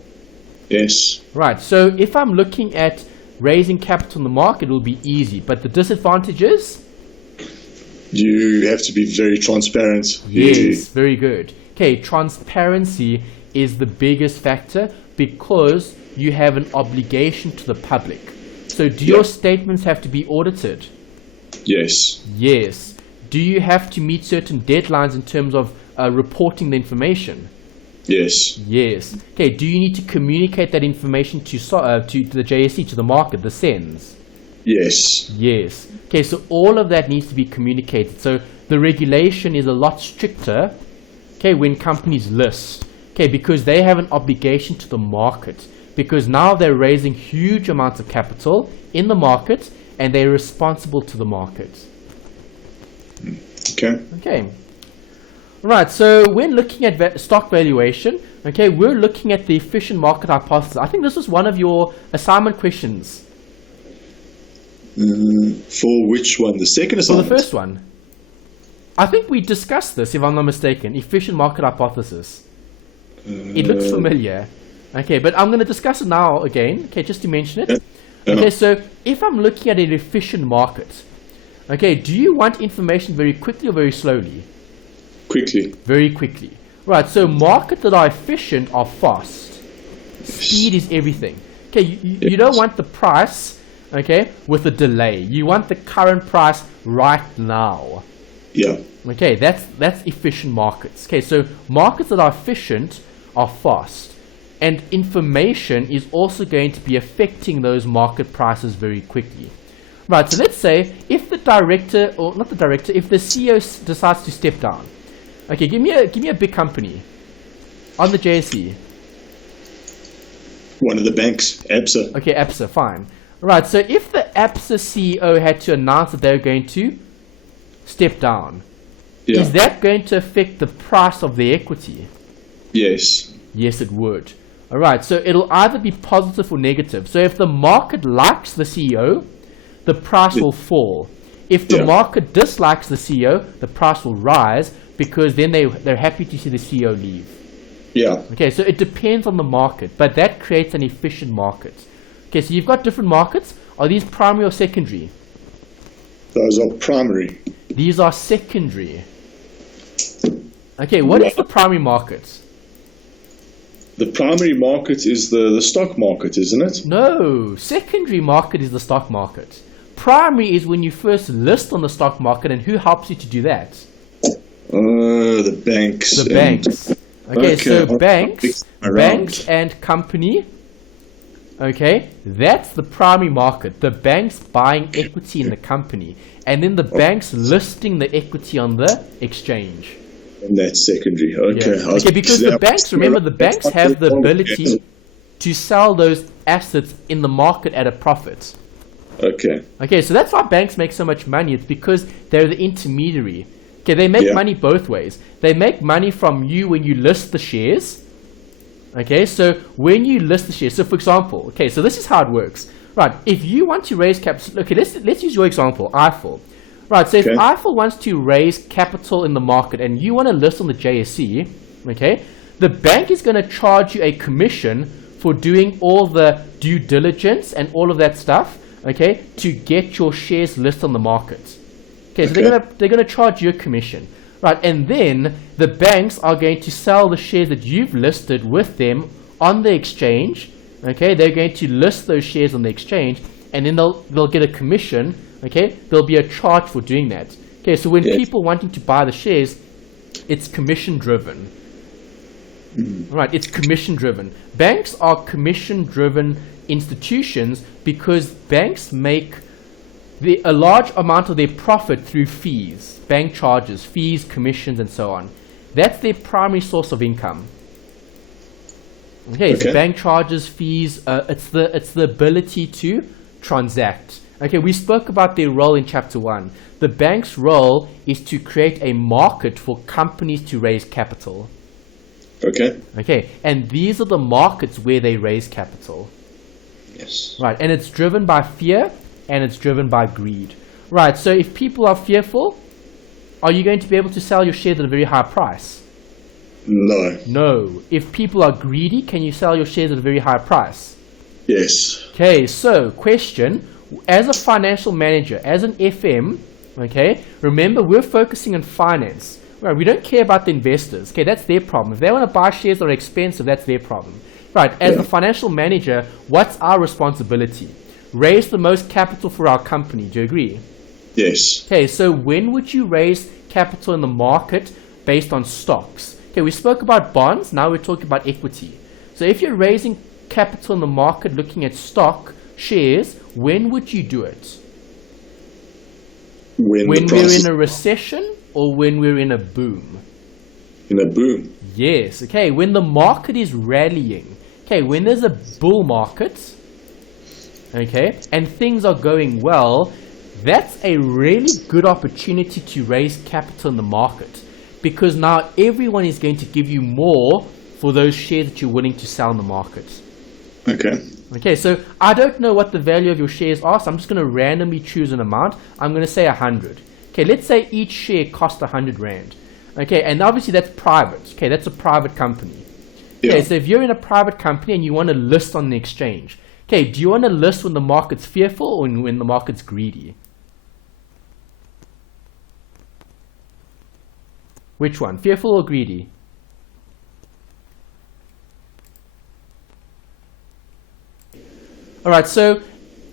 Yes. Right, so if I'm looking at raising capital in the market, it will be easy. But the disadvantage is? You have to be very transparent. Yes, very good. Okay, transparency is the biggest factor because you have an obligation to the public. So do your statements have to be audited? Yes. Yes. Do you have to meet certain deadlines in terms of reporting the information? Yes. Yes. Okay, do you need to communicate that information to the JSE, to the market, the SENS? Yes. Yes. Okay, so all of that needs to be communicated. So the regulation is a lot stricter, okay, when companies list, okay, because they have an obligation to the market, because now they're raising huge amounts of capital in the market, and they're responsible to the market. Okay. Right, so when looking at stock valuation, okay, we're looking at the efficient market hypothesis. I think this was one of your assignment questions. For which one? The second assignment? For the first one. I think we discussed this, if I'm not mistaken. Efficient market hypothesis. It looks familiar. Okay, but I'm going to discuss it now again, okay, just to mention it. Okay, so if I'm looking at an efficient market, okay, do you want information very quickly or very slowly? Quickly. Very quickly. Right, so markets that are efficient are fast. Speed is everything. Okay, you don't want the price, okay, with a delay. You want the current price right now. Yeah. Okay, that's efficient markets. Okay, so markets that are efficient are fast. And information is also going to be affecting those market prices very quickly. Right, so let's say if the director, or not the director, if the CEO decides to step down. Okay, give me a big company on the JSE. One of the banks, ABSA. Okay, ABSA, fine. Right, so if the ABSA CEO had to announce that they're going to step down, Yeah. Is that going to affect the price of the equity? Yes. Yes, it would. All right, so it'll either be positive or negative. So if the market likes the CEO, the price will fall. If the market dislikes the CEO, the price will rise, because then they're happy to see the CEO leave. Yeah. Okay, so it depends on the market, but that creates an efficient market. Okay, so you've got different markets. Are these primary or secondary? Those are primary. These are secondary. Okay, what is the primary market? The primary market is the stock market, isn't it? No, secondary market is the stock market. Primary is when you first list on the stock market, and who helps you to do that? The banks. The banks. Okay, so banks and company. Okay, that's the primary market. The banks buying equity in the company, and then the banks listing the equity on the exchange. And that's secondary. Okay. Yeah. Okay, because the banks, remember, the banks have the ability to sell those assets in the market at a profit. Okay. Okay, so that's why banks make so much money. It's because they're the intermediary. Okay, they make money both ways. They make money from you when you list the shares. Okay, so when you list the shares, so for example, okay, so this is how it works. Right, if you want to raise capital, okay, let's use your example, Eiffel. Right, so if Eiffel wants to raise capital in the market and you want to list on the JSE, okay, the bank is going to charge you a commission for doing all the due diligence and all of that stuff, okay, to get your shares listed on the market. Okay, so they're gonna charge you a commission, right? And then the banks are going to sell the shares that you've listed with them on the exchange. Okay, they're going to list those shares on the exchange, and then they'll get a commission. Okay, there'll be a charge for doing that. Okay, so when people wanting to buy the shares, it's commission driven. Right, it's commission driven. Banks are commission driven institutions because banks make a large amount of their profit through fees, bank charges, fees, commissions, and so on. That's their primary source of income. Okay, so bank charges, fees, it's the ability to transact. Okay, we spoke about their role in chapter 1. The bank's role is to create a market for companies to raise capital. Okay, and these are the markets where they raise capital. Yes. Right, and it's driven by fear and it's driven by greed. Right, so if people are fearful, are you going to be able to sell your shares at a very high price? No. No. If people are greedy, can you sell your shares at a very high price? Yes. Okay, so question, as a financial manager, as an FM, okay, remember we're focusing on finance. Right, we don't care about the investors. Okay, that's their problem. If they want to buy shares that are expensive, that's their problem. Right, as the financial manager, what's our responsibility? Raise the most capital for our company. Do you agree? Yes. Okay, so when would you raise capital in the market based on stocks? Okay, we spoke about bonds, now we're talking about equity. So if you're raising capital in the market looking at stock, shares, when would you do it? When we're in a recession or when we're in a boom? In a boom. Yes, okay, when the market is rallying. Okay, when there's a bull market, okay, and things are going well, that's a really good opportunity to raise capital in the market, because now everyone is going to give you more for those shares that you're willing to sell in the market. Okay, so I don't know what the value of your shares are, so I'm just going to randomly choose an amount. I'm going to say 100. Okay, let's say each share costs 100 Rand. Okay, and obviously that's private. Okay, that's a private company. Okay, so if you're in a private company and you want to list on the exchange, okay, do you want to list when the market's fearful or when the market's greedy? Which one, fearful or greedy? Alright, so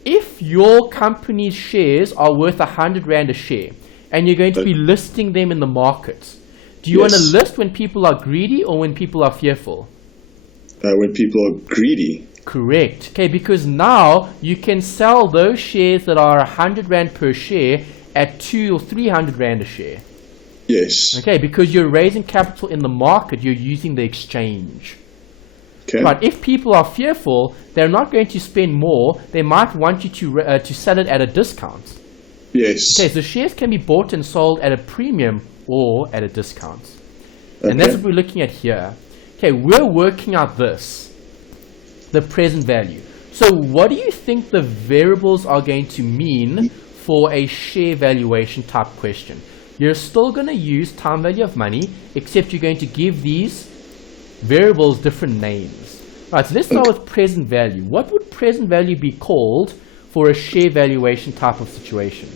if your company's shares are worth 100 Rand a share and you're going to be listing them in the market, do you want to list when people are greedy or when people are fearful? When people are greedy. Correct. Okay, because now you can sell those shares that are 100 Rand per share at 200 or 300 Rand a share. Yes. Okay, because you're raising capital in the market, you're using the exchange. Okay. But if people are fearful, they're not going to spend more. They might want you to sell it at a discount. Yes. Okay, so shares can be bought and sold at a premium or at a discount. And that's what we're looking at here. Okay, we're working out this, the present value. So what do you think the variables are going to mean for a share valuation type question? You're still going to use time value of money, except you're going to give these variables different names. Right, so let's start with present value. What would present value be called for a share valuation type of situation?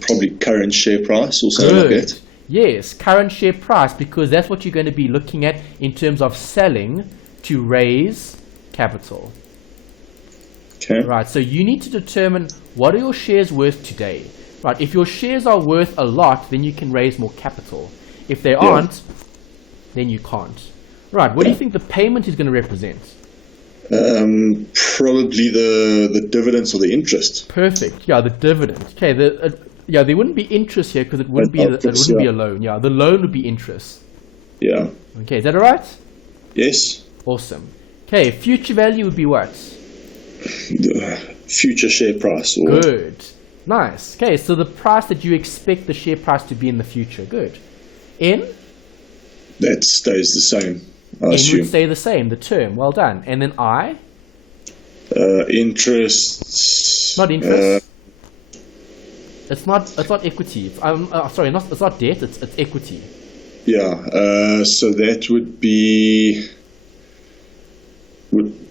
Probably current share price or something like that. Yes, current share price, because that's what you're going to be looking at in terms of selling to raise capital. Okay. Right, so you need to determine what are your shares worth today. Right, if your shares are worth a lot, then you can raise more capital. If they aren't, then you can't. Right, what do you think the payment is going to represent? Probably the dividends or the interest. Perfect. Yeah, the dividend. Okay. There wouldn't be interest here because it wouldn't be a loan. Yeah, the loan would be interest. Yeah. Okay, is that all right? Yes. Awesome. Okay, future value would be what? The future share price. Or Good. Nice. Okay, so the price that you expect the share price to be in the future. Good. N? That stays the same, I N assume. would stay the same, the term. Well done. And then I? Interest. Not interest. It's not equity. Sorry, it's not debt, it's equity. Yeah, so that would be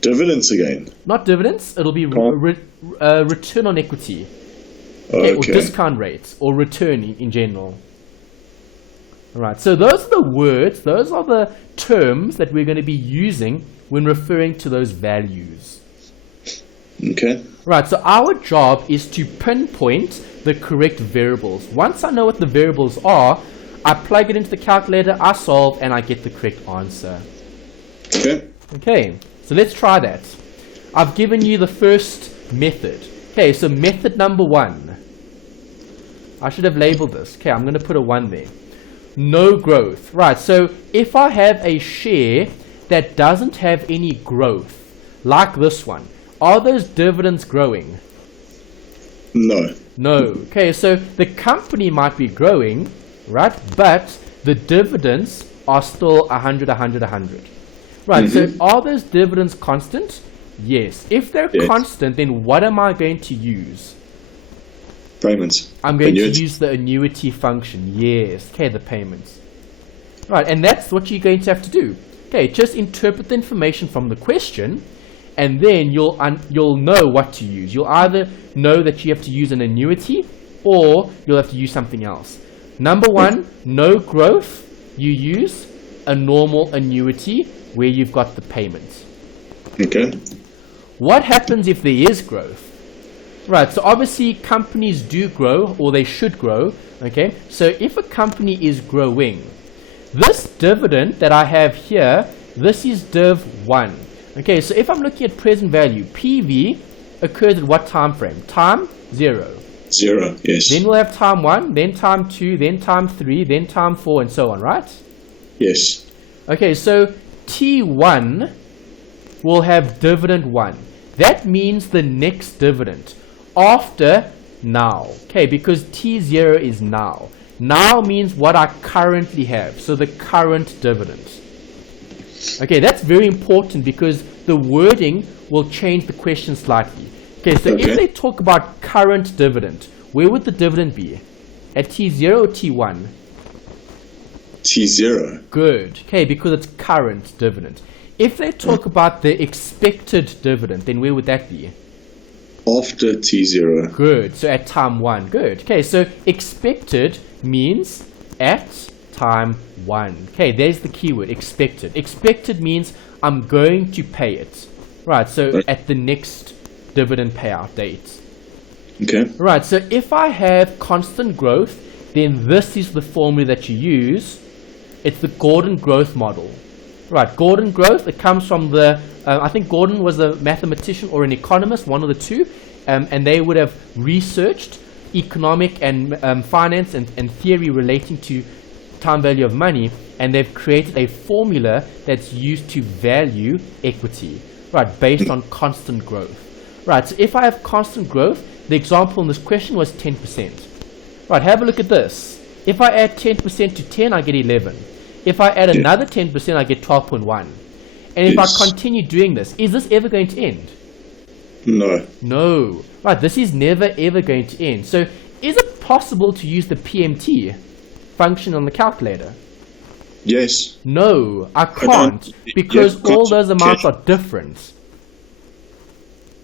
dividends again. Not dividends, it'll be return on equity. Okay, or discount rates, or return in general. Alright, so those are the words, those are the terms that we're going to be using when referring to those values. Okay. Right, so our job is to pinpoint the correct variables. Once I know what the variables are, I plug it into the calculator, I solve, and I get the correct answer. Okay. Okay, so let's try that. I've given you the first method. Okay, so method number 1. I should have labeled this. Okay, I'm going to put a 1 there. No growth. Right, so if I have a share that doesn't have any growth, like this one, are those dividends growing? No. No. Okay, so the company might be growing, right? But the dividends are still 100, 100, 100. Right, so are those dividends constant? Yes. If they're constant, then what am I going to use? Payments. I'm going to use the annuity function. Yes. Okay, the payments. Right, and that's what you're going to have to do. Okay, just interpret the information from the question, and then you'll know what to use. You'll either know that you have to use an annuity, or you'll have to use something else. Number 1, no growth. You use a normal annuity where you've got the payment. Okay. What happens if there is growth? Right, so obviously companies do grow, or they should grow. Okay, so if a company is growing, this dividend that I have here, this is div 1. Okay, so if I'm looking at present value, PV occurs at what time frame? Time 0. 0, yes. Then we'll have time 1, then time 2, then time 3, then time 4, and so on, right? Yes. Okay, so T1 will have dividend 1. That means the next dividend after now. Okay, because T0 is now. Now means what I currently have. So the current dividend. Okay, that's very important because the wording will change the question slightly. Okay, so if they talk about current dividend, where would the dividend be? At T0 or T1? T0. Good. Okay, because it's current dividend. If they talk about the expected dividend, then where would that be? After T0. Good. So at time 1. Good. Okay, so expected means at time 1. Okay, there's the keyword, expected. Expected means I'm going to pay it. Right, so at the next dividend payout date. Okay. Right, so if I have constant growth, then this is the formula that you use. It's the Gordon growth model. Right, Gordon growth, it comes from the, I think Gordon was a mathematician or an economist, one of the two, and they would have researched economic and finance and theory relating to time value of money, and they've created a formula that's used to value equity, right, based on constant growth. Right, so if I have constant growth, the example in this question was 10%. Right, have a look at this. If I add 10% to 10, I get 11. If I add another 10%, I get 12.1. And if I continue doing this, is this ever going to end? No. No. Right, this is never ever going to end. So is it possible to use the PMT function on the calculator? Yes. No, I can't, because all those amounts are different.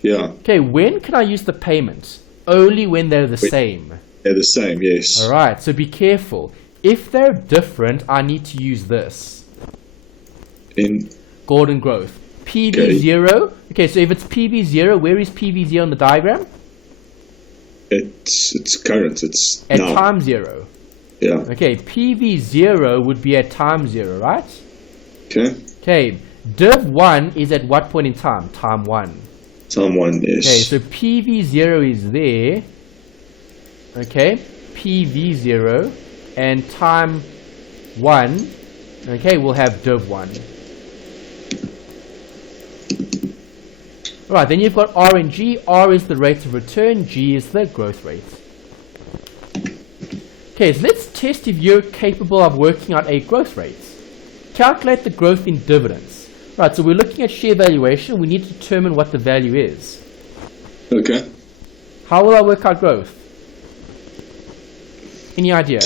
Yeah. Okay, when can I use the payments? Only when they're the same. They're the same, yes. All right, so be careful. If they're different, I need to use this. In Gordon growth. PV0. Okay, so if it's PV0, where is PV0 in the diagram? it's current. It's at now. time 0. Yeah. Okay, PV0 would be at time 0, right? Okay. Okay, div1 is at what point in time? Time 1. Time 1, yes. Okay, so PV0 is there. Okay, PV0 and time 1. Okay, we'll have div1. Right, then you've got R and G. R is the rate of return, G is the growth rate. Okay, so let's test if you're capable of working out a growth rate. Calculate the growth in dividends. Right, so we're looking at share valuation. We need to determine what the value is. Okay. How will I work out growth? Any idea?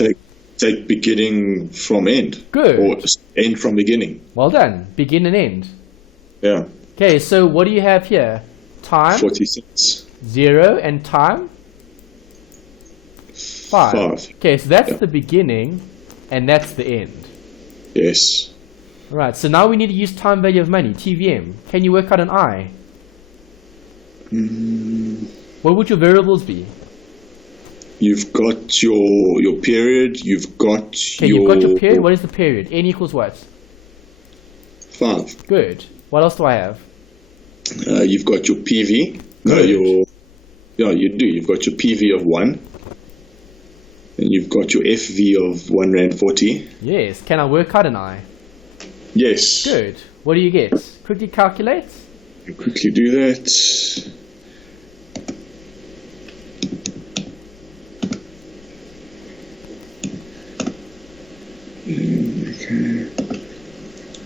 Take beginning from end. Good. Or end from beginning. Well done. Begin and end. Yeah. Okay, so what do you have here? Time? 46. 0 and time? 5. Okay, so that's the beginning and that's the end. Yes. Alright, so now we need to use time value of money, TVM. Can you work out an I? What would your variables be? You've got your period, you've got you've got your period. What is the period? N equals what? 5. Good. What else do I have? You've got your PV. Good. You do. You've got your PV of 1. And you've got your FV of R1.40. Yes. Can I work out an I? Yes. Good. What do you get? Quickly calculate. You quickly do that. Okay.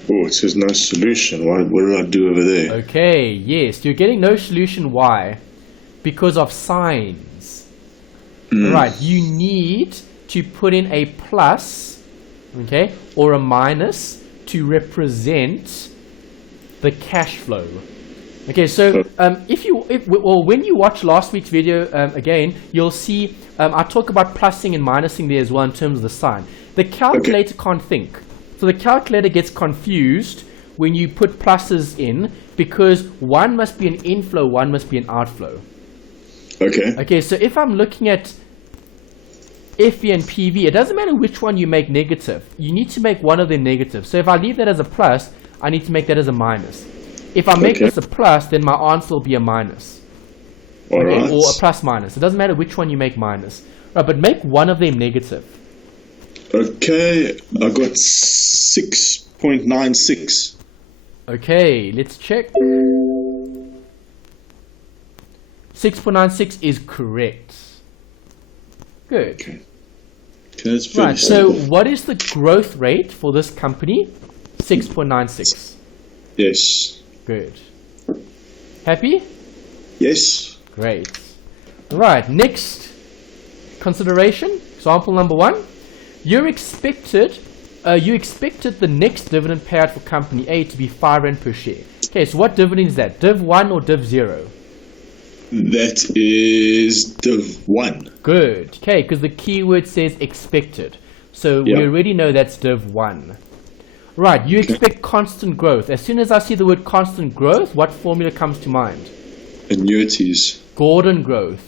Oh, it says no solution. What did I do over there? Okay, yes. You're getting no solution. Why? Because of signs. Right, you need to put in a plus, okay, or a minus to represent the cash flow. Okay, so when you watch last week's video again, you'll see I talk about plussing and minusing there as well in terms of the sign. The calculator can't think. So the calculator gets confused when you put pluses in because one must be an inflow, one must be an outflow. Okay. Okay, so if I'm looking at FV and PV, it doesn't matter which one you make negative. You need to make one of them negative. So if I leave that as a plus, I need to make that as a minus. If I make this a plus, then my answer will be a minus. All right. Or a plus minus. It doesn't matter which one you make minus. Right, but make one of them negative. Okay, I got 6.96. Okay, let's check. 6.96 is correct. Good. Okay, that's pretty right, so simple. what is the growth rate for this company? 6.96. Yes. Good. Happy? Yes. Great. Right, next consideration. Example number 1. You expected the next dividend payout for company A to be 5 Rand per share. Okay, so what dividend is that? Div 1 or Div 0? That is Div 1. Good. Okay, because the keyword says expected. So we already know that's Div 1. Right, you expect constant growth. As soon as I see the word constant growth, what formula comes to mind? Annuities. Gordon growth.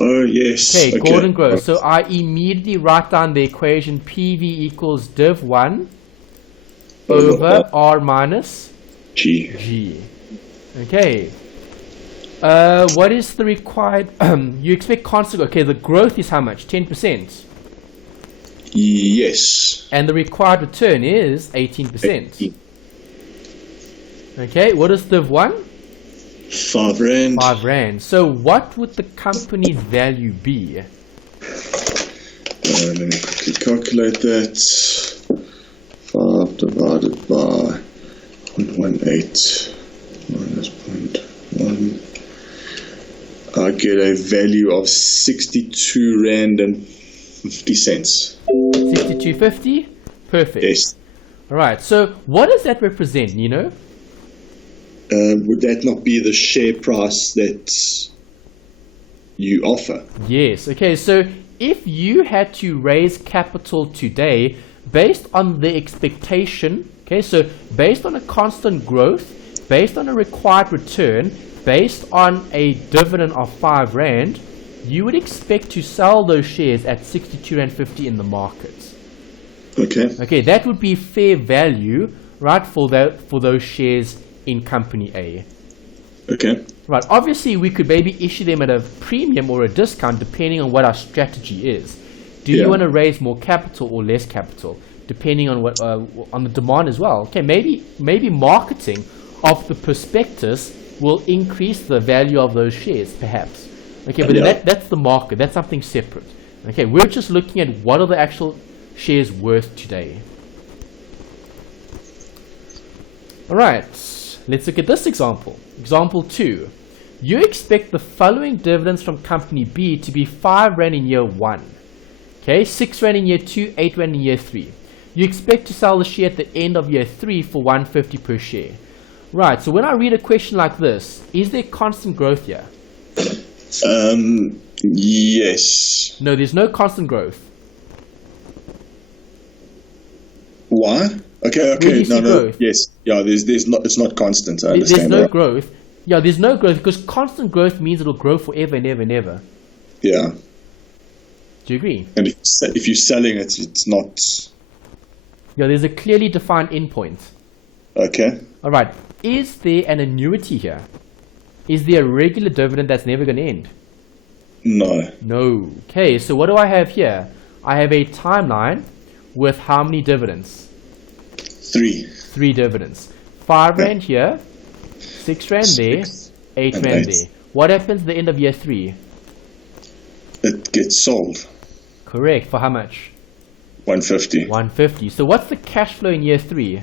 Oh, yes. Okay, Gordon growth. So I immediately write down the equation PV equals div 1 over R minus G. Okay. What is the required... you expect constant... Okay, the growth is how much? 10%. Yes. And the required return is 18%. Okay, what is div 1? 5 Rand. 5 Rand. So what would the company's value be? Let me quickly calculate that. 5 divided by 0.18 minus 0.1. I get a value of 62 Rand and 50 cents. 62.50? Perfect. Yes. All right. So what does that represent, Nino? Would that not be the share price that you offer? Yes. Okay. So if you had to raise capital today based on the expectation, okay, so based on a constant growth, based on a required return, based on a dividend of 5 Rand, you would expect to sell those shares at 62 Rand 50 in the market. Okay. Okay, that would be fair value, right, for those shares in Company A. Okay. Right, obviously we could maybe issue them at a premium or a discount depending on what our strategy is. Do you want to raise more capital or less capital, depending on what on the demand as well? Okay, maybe marketing of the prospectus will increase the value of those shares, perhaps. Okay, but that's the market. That's something separate. Okay, we're just looking at what are the actual shares worth today. All right, let's look at this example. Example 2. You expect the following dividends from Company B to be 5 Rand in year 1. Okay, 6 Rand in year 2, 8 Rand in year 3. You expect to sell the share at the end of year 3 for 150 per share. Right, so when I read a question like this, is there constant growth here? Yes. No, there's no constant growth. Why? Okay, no, growth? Yes. Yeah, there's not, it's not constant, I understand. There's no growth. Yeah, there's no growth because constant growth means it'll grow forever and ever and ever. Yeah. Do you agree? And if you're selling it, it's not... Yeah, there's a clearly defined endpoint. Okay. All right. Is there an annuity here? Is there a regular dividend that's never going to end? No. No. Okay, so what do I have here? I have a timeline with how many dividends? 3. 3 dividends. 5 Rand here, 6 Rand there, 8 Rand there. What happens at the end of year 3? It gets sold. Correct. For how much? 150. 150. So what's the cash flow in year 3?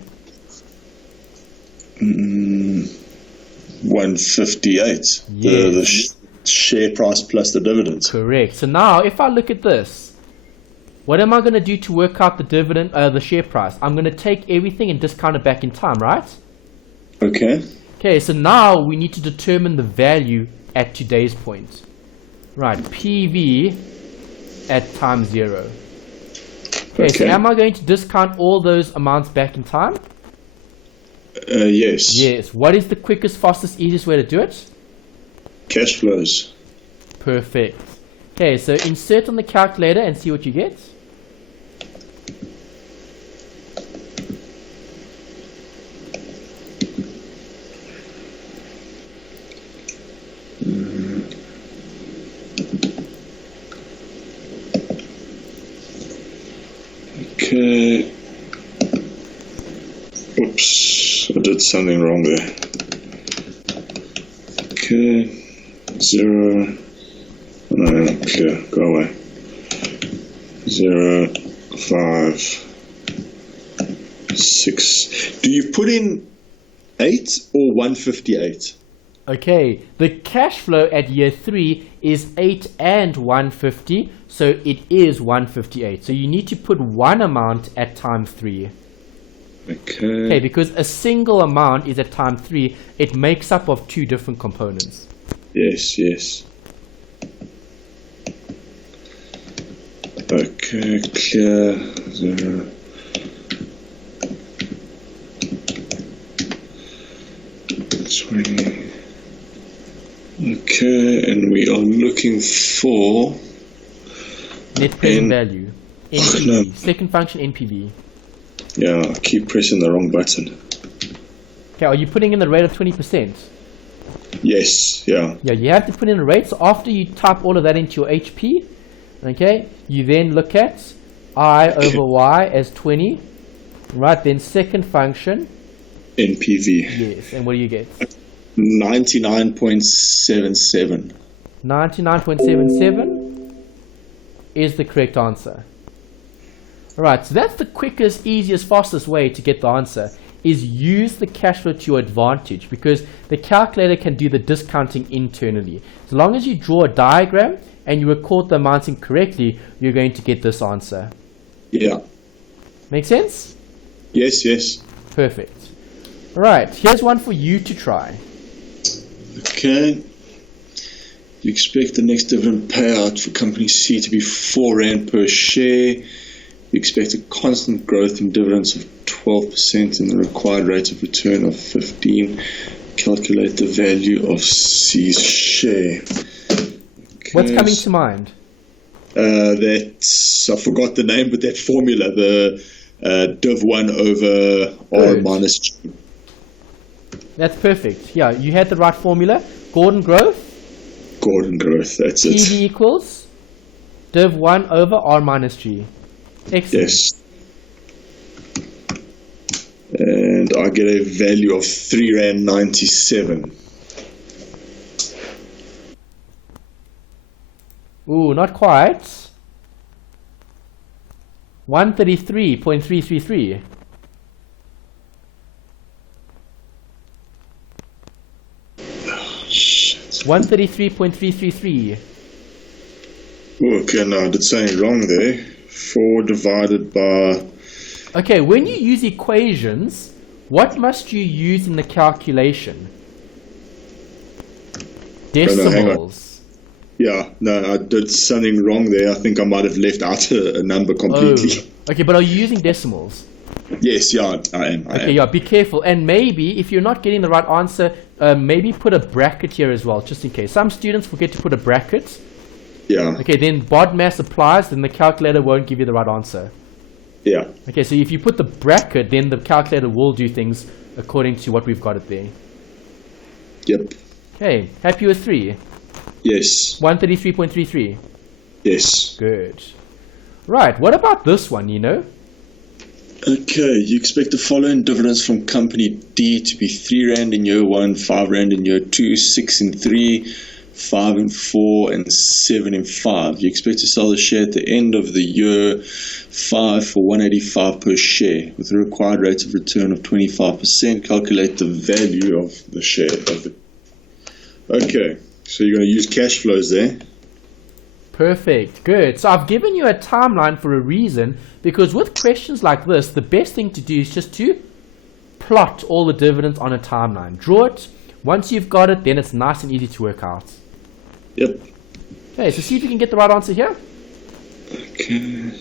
158. Yes. The share price plus the dividends. Correct. So now if I look at this, what am I going to do to work out the dividend, the share price? I'm going to take everything and discount it back in time, right? Okay. Okay, so now we need to determine the value at today's point. Right, PV at time 0. Okay, so am I going to discount all those amounts back in time? Yes. Yes. What is the quickest, fastest, easiest way to do it? Cash flows. Perfect. Okay, so insert on the calculator and see what you get. Okay. Oops, I did something wrong there. Okay. 0. No, clear. Go away. 0, 5, 6. Do you put in 8 or 158? Okay, the cash flow at year 3 is 8 and 150, so it is 158. So you need to put one amount at time 3. Okay, because a single amount is at time 3, it makes up of 2 different components. Yes, yes. Okay, clear. 0. Okay, and we are looking for net present value, NPV, second function NPV. Yeah, I keep pressing the wrong button. Okay, are you putting in the rate of 20%? Yes, yeah. Yeah, you have to put in a rate. So after you type all of that into your HP, okay, you then look at I over Y as 20, right? Then second function NPV. Yes, and what do you get? 99.77. 99.77 is the correct answer. Alright, so that's the quickest, easiest, fastest way to get the answer, is use the cash flow to your advantage, because the calculator can do the discounting internally. As long as you draw a diagram and you record the amounts incorrectly, you're going to get this answer. Yeah. Make sense? Yes, yes. Perfect. Alright, here's one for you to try. Okay. You expect the next dividend payout for company C to be R4 per share. You expect a constant growth in dividends of 12% and the required rate of return of 15. Calculate the value of C's share. Okay. What's coming to mind? That's, I forgot the name, but that formula, the div1 over R minus G. That's perfect. Yeah, you had the right formula. Gordon growth. Gordon growth, that's it. TV equals div1 over R minus G. Excellent. Yes. And I get a value of R3.97. Ooh, not quite. 133.333. Shit. 133.333. Okay, no, I did something wrong there. 4 divided by... Okay, when you use equations, what must you use in the calculation? Decimals. Yeah, no, I did something wrong there. I think I might have left out a number completely. Oh. Okay, but are you using decimals? Yes, yeah, I am. Okay, yeah, be careful. And maybe, if you're not getting the right answer, maybe put a bracket here as well, just in case. Some students forget to put a bracket. Yeah. Okay, then BODMAS applies, then the calculator won't give you the right answer. Yeah. Okay, so if you put the bracket, then the calculator will do things according to what we've got it there. Yep. Okay, happy with 3? Yes. 133.33. Yes. Good. Right, what about this one, Okay, you expect the following dividends from company D to be R3 in year 1, R5 in year 2, 6 in 3, 5 in 4, and 7 in 5. You expect to sell the share at the end of the year 5 for $185 per share with a required rate of return of 25%. Calculate the value of the share. Okay, so you're going to use cash flows there. Perfect, good. So I've given you a timeline for a reason, because with questions like this, the best thing to do is just to plot all the dividends on a timeline. Draw it. Once you've got it, then it's nice and easy to work out. Yep. Okay, so see if you can get the right answer here. Okay.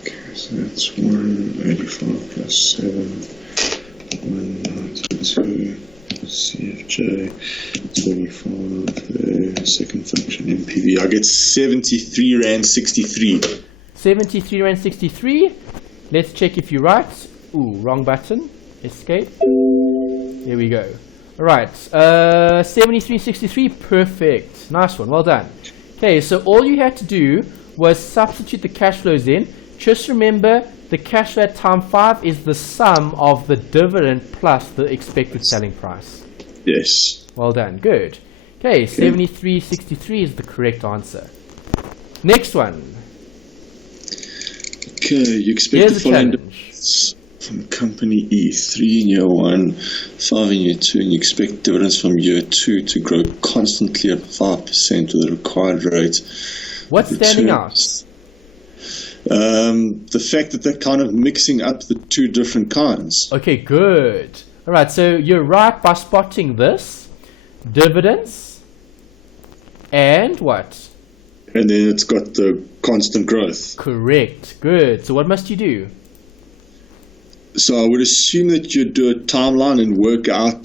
Okay, so that's 185 plus 7, 192, CFJ, 25, second function, MPV. I get 73 Rand 63. 73 Rand 63. Let's check if you're right. Ooh, wrong button. Escape. There we go. Alright, 73.63. Perfect. Nice one. Well done. Okay, so all you had to do was substitute the cash flows in. Just remember, the cash flow at time 5 is the sum of the dividend plus the expected selling price. Yes. Well done. Good. Okay, 73.63 is the correct answer. Next one. Okay, you expect the following dividends from company E, 3 in year 1, 5 in year 2, and you expect dividends from year 2 to grow constantly at 5% with a required rate. What's standing out? The fact that they're kind of mixing up the two different kinds. Okay, good. Alright, so you're right by spotting this. Dividends. And what? And then it's got the constant growth. Correct. Good. So what must you do? So I would assume that you do a timeline and work out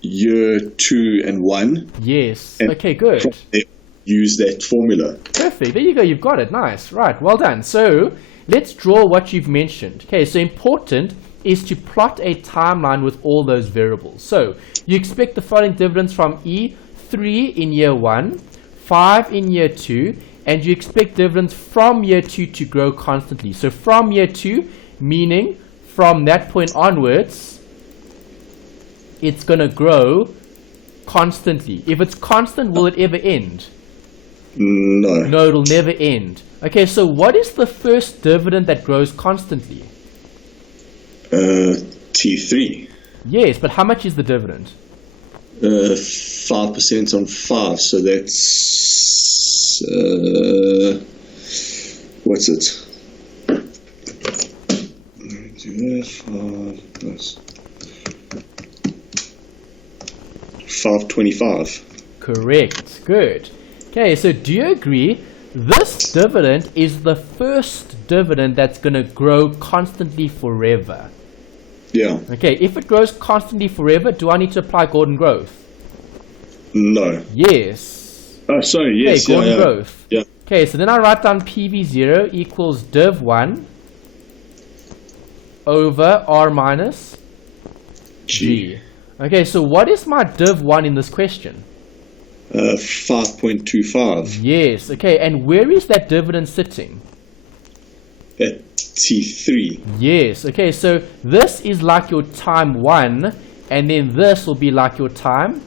year 2 and 1. Yes. And okay, good. Use that formula. Perfect. There you go. You've got it. Nice. Right. Well done. So let's draw what you've mentioned. Okay. So important is to plot a timeline with all those variables. So you expect the following dividends from E, 3 in year 1, 5 in year 2, and you expect dividends from year 2 to grow constantly. So from year 2, meaning from that point onwards, it's going to grow Constantly. If it's constant, will it ever end? No. No, it'll never end. Okay, so what is the first dividend that grows constantly? T3. Yes, but how much is the dividend? 5% on 5, so that's what's it? 5 plus 525. Correct. Good. Okay, so do you agree this dividend is the first dividend that's going to grow constantly forever? Yeah. Okay, if it grows constantly forever, do I need to apply Gordon growth? No. Yes. Oh, sorry, yes. Okay, Gordon growth. Yeah. Okay, so then I write down PV0 equals div1 over R minus G. Okay, so what is my div1 in this question? 5.25. Yes, okay, and where is that dividend sitting? At T3. Yes, okay, so this is like your time 1, and then this will be like your time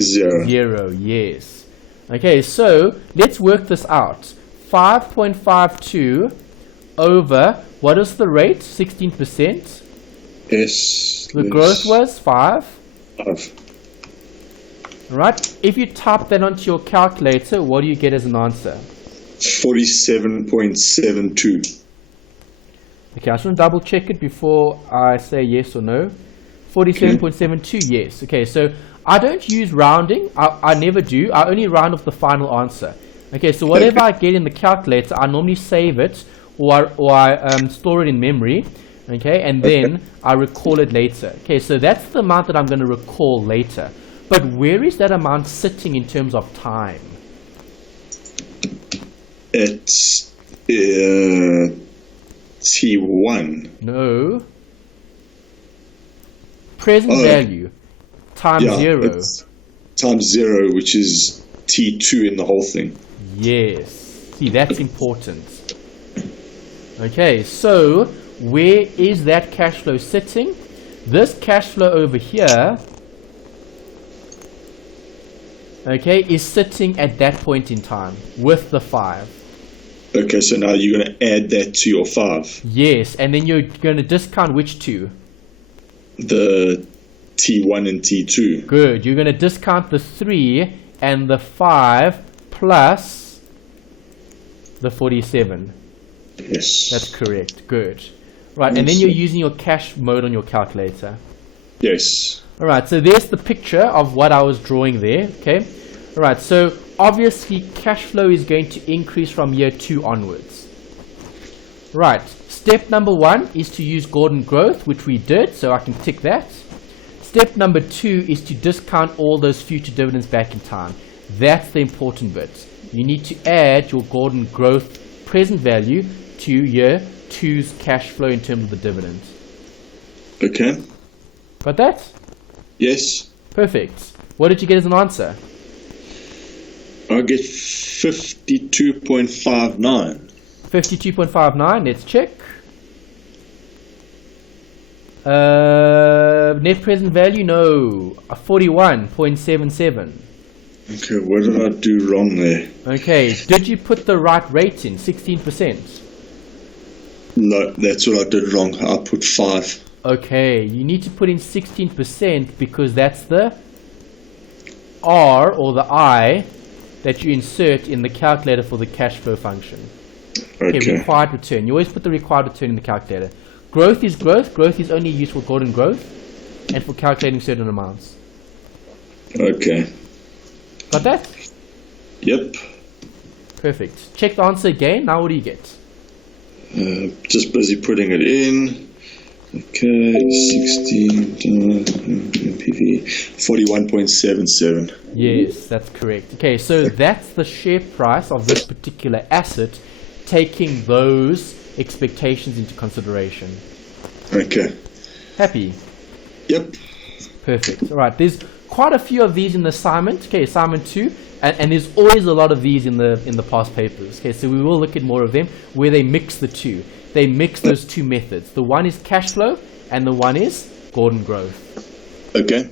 0. 0, yes. Okay, so let's work this out. 5.52 over, what is the rate? 16%. Yes. The growth was 5. 5. Right? If you type that onto your calculator, what do you get as an answer? 47.72. Okay, I just want to double check it before I say yes or no. 47.72, yes. Okay, so I don't use rounding. I never do. I only round off the final answer. Okay, so whatever I get in the calculator, I normally save it or I store it in memory. Okay, and then I recall it later. Okay, so that's the amount that I'm going to recall later. But where is that amount sitting in terms of time? It's T1. No. Present value times 0. It's times 0, which is T2 in the whole thing. Yes. See, that's important. Okay, so where is that cash flow sitting? This cash flow over here, okay, is sitting at that point in time with the 5. Okay, so now you're going to add that to your 5. Yes, and then you're going to discount which two? The T1 and T2. Good. You're going to discount the 3 and the 5 plus the 47. Yes. That's correct. Good. Right, and then you're using your cash mode on your calculator. Yes. All right, so there's the picture of what I was drawing there, okay? All right, so obviously cash flow is going to increase from year 2 onwards. Right, step number 1 is to use Gordon growth, which we did, so I can tick that. Step number 2 is to discount all those future dividends back in time. That's the important bit. You need to add your Gordon growth present value to year 2's cash flow in terms of the dividend. Okay. Got that? Yes. Perfect. What did you get as an answer? I get 52.59. 52.59, let's check. Net present value, no. 41.77. Okay, what did I do wrong there? Okay, did you put the right rate in, 16%? No, that's what I did wrong. I put 5. Okay, you need to put in 16% because that's the R or the I that you insert in the calculator for the cash flow function. Okay, required return. You always put the required return in the calculator. Growth is growth. Growth is only used for Gordon growth and for calculating certain amounts. Okay. Got that? Yep. Perfect. Check the answer again. Now what do you get? Just busy putting it in. Okay, 16 PV, 41.77. Yes, that's correct. Okay, so that's the share price of this particular asset, taking those expectations into consideration. Okay. Happy? Yep. Perfect. All right, there's quite a few of these in the assignment. Okay, assignment 2, and there's always a lot of these in the past papers. Okay, so we will look at more of them where they mix the two. They mix those two methods. The one is cash flow, and the one is Gordon growth. Okay.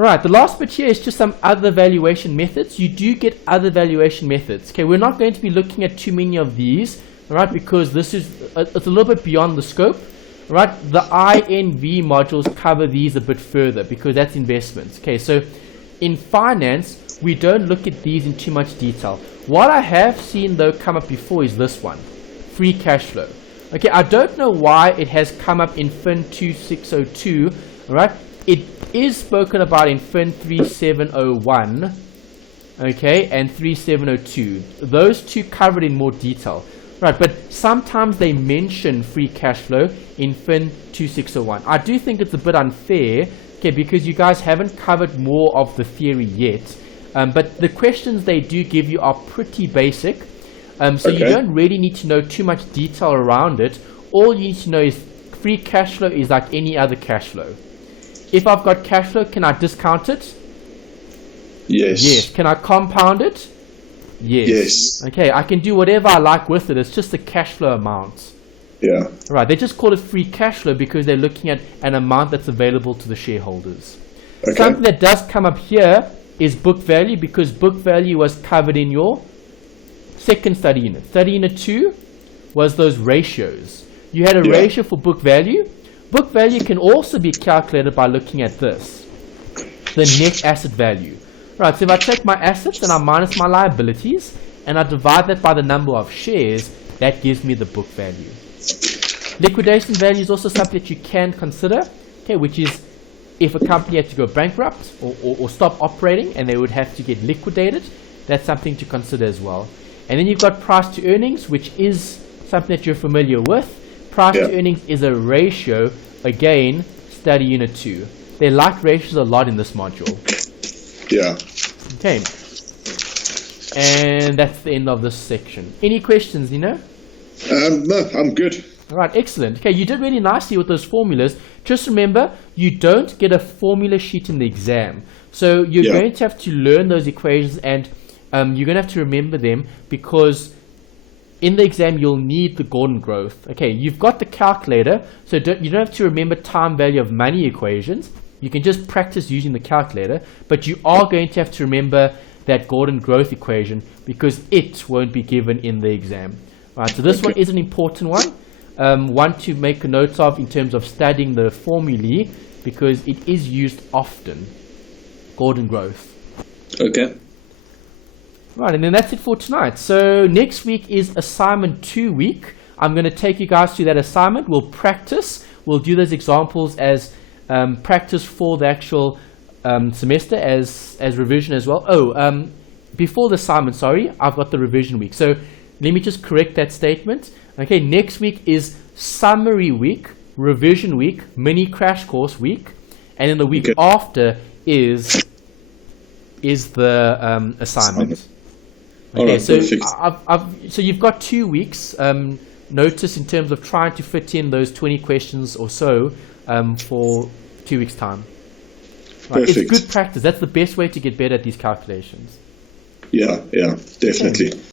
All right, the last bit here is just some other valuation methods. You do get other valuation methods. Okay, we're not going to be looking at too many of these, all right, because this is it's a little bit beyond the scope. All right, the INV modules cover these a bit further because that's investments. Okay, so in finance, we don't look at these in too much detail. What I have seen though come up before is this one, free cash flow. Okay, I don't know why it has come up in FIN2601, all right? It is spoken about in FIN2701, okay, and 3702. Those two covered in more detail, right? But sometimes they mention free cash flow in FIN2601. I do think it's a bit unfair, okay, because you guys haven't covered more of the theory yet. But the questions they do give you are pretty basic. So you don't really need to know too much detail around it. All you need to know is free cash flow is like any other cash flow. If I've got cash flow, can I discount it? Yes. Yes. Can I compound it? Yes. Yes. Okay, I can do whatever I like with it. It's just the cash flow amount. Yeah. Right, they just call it free cash flow because they're looking at an amount that's available to the shareholders. Okay. Something that does come up here is book value, because book value was covered in your second study unit. Study unit 2 was those ratios. You had a ratio for book value. Book value can also be calculated by looking at this, the net asset value. Right, so if I take my assets and I minus my liabilities and I divide that by the number of shares, that gives me the book value. Liquidation value is also something that you can consider, okay, which is if a company had to go bankrupt or stop operating and they would have to get liquidated, that's something to consider as well. And then you've got price to earnings, which is something that you're familiar with. Price to earnings is a ratio, again, study unit 2. They like ratios a lot in this module. Yeah. Okay. And that's the end of this section. Any questions, Nino? No, I'm good. All right, excellent. Okay, you did really nicely with those formulas. Just remember, you don't get a formula sheet in the exam. So you're going to have to learn those equations, and you're going to have to remember them, because in the exam you'll need the Gordon growth. Okay, you've got the calculator, so you don't have to remember time value of money equations. You can just practice using the calculator, but you are going to have to remember that Gordon growth equation, because it won't be given in the exam. All right, so this one is an important one. One to make a note of in terms of studying the formulae, because it is used often. Gordon growth. Okay. Right, and then that's it for tonight. So next week is assignment 2 week. I'm going to take you guys through that assignment. We'll practice. We'll do those examples as practice for the actual semester as revision as well. Before the assignment, sorry, I've got the revision week. So let me just correct that statement. Okay, next week is summary week, revision week, mini crash course week, and then the week after is the assignment. Okay, so so you've got 2 weeks notice in terms of trying to fit in those 20 questions or so for 2 weeks' time. Right, it's good practice. That's the best way to get better at these calculations. Yeah, definitely.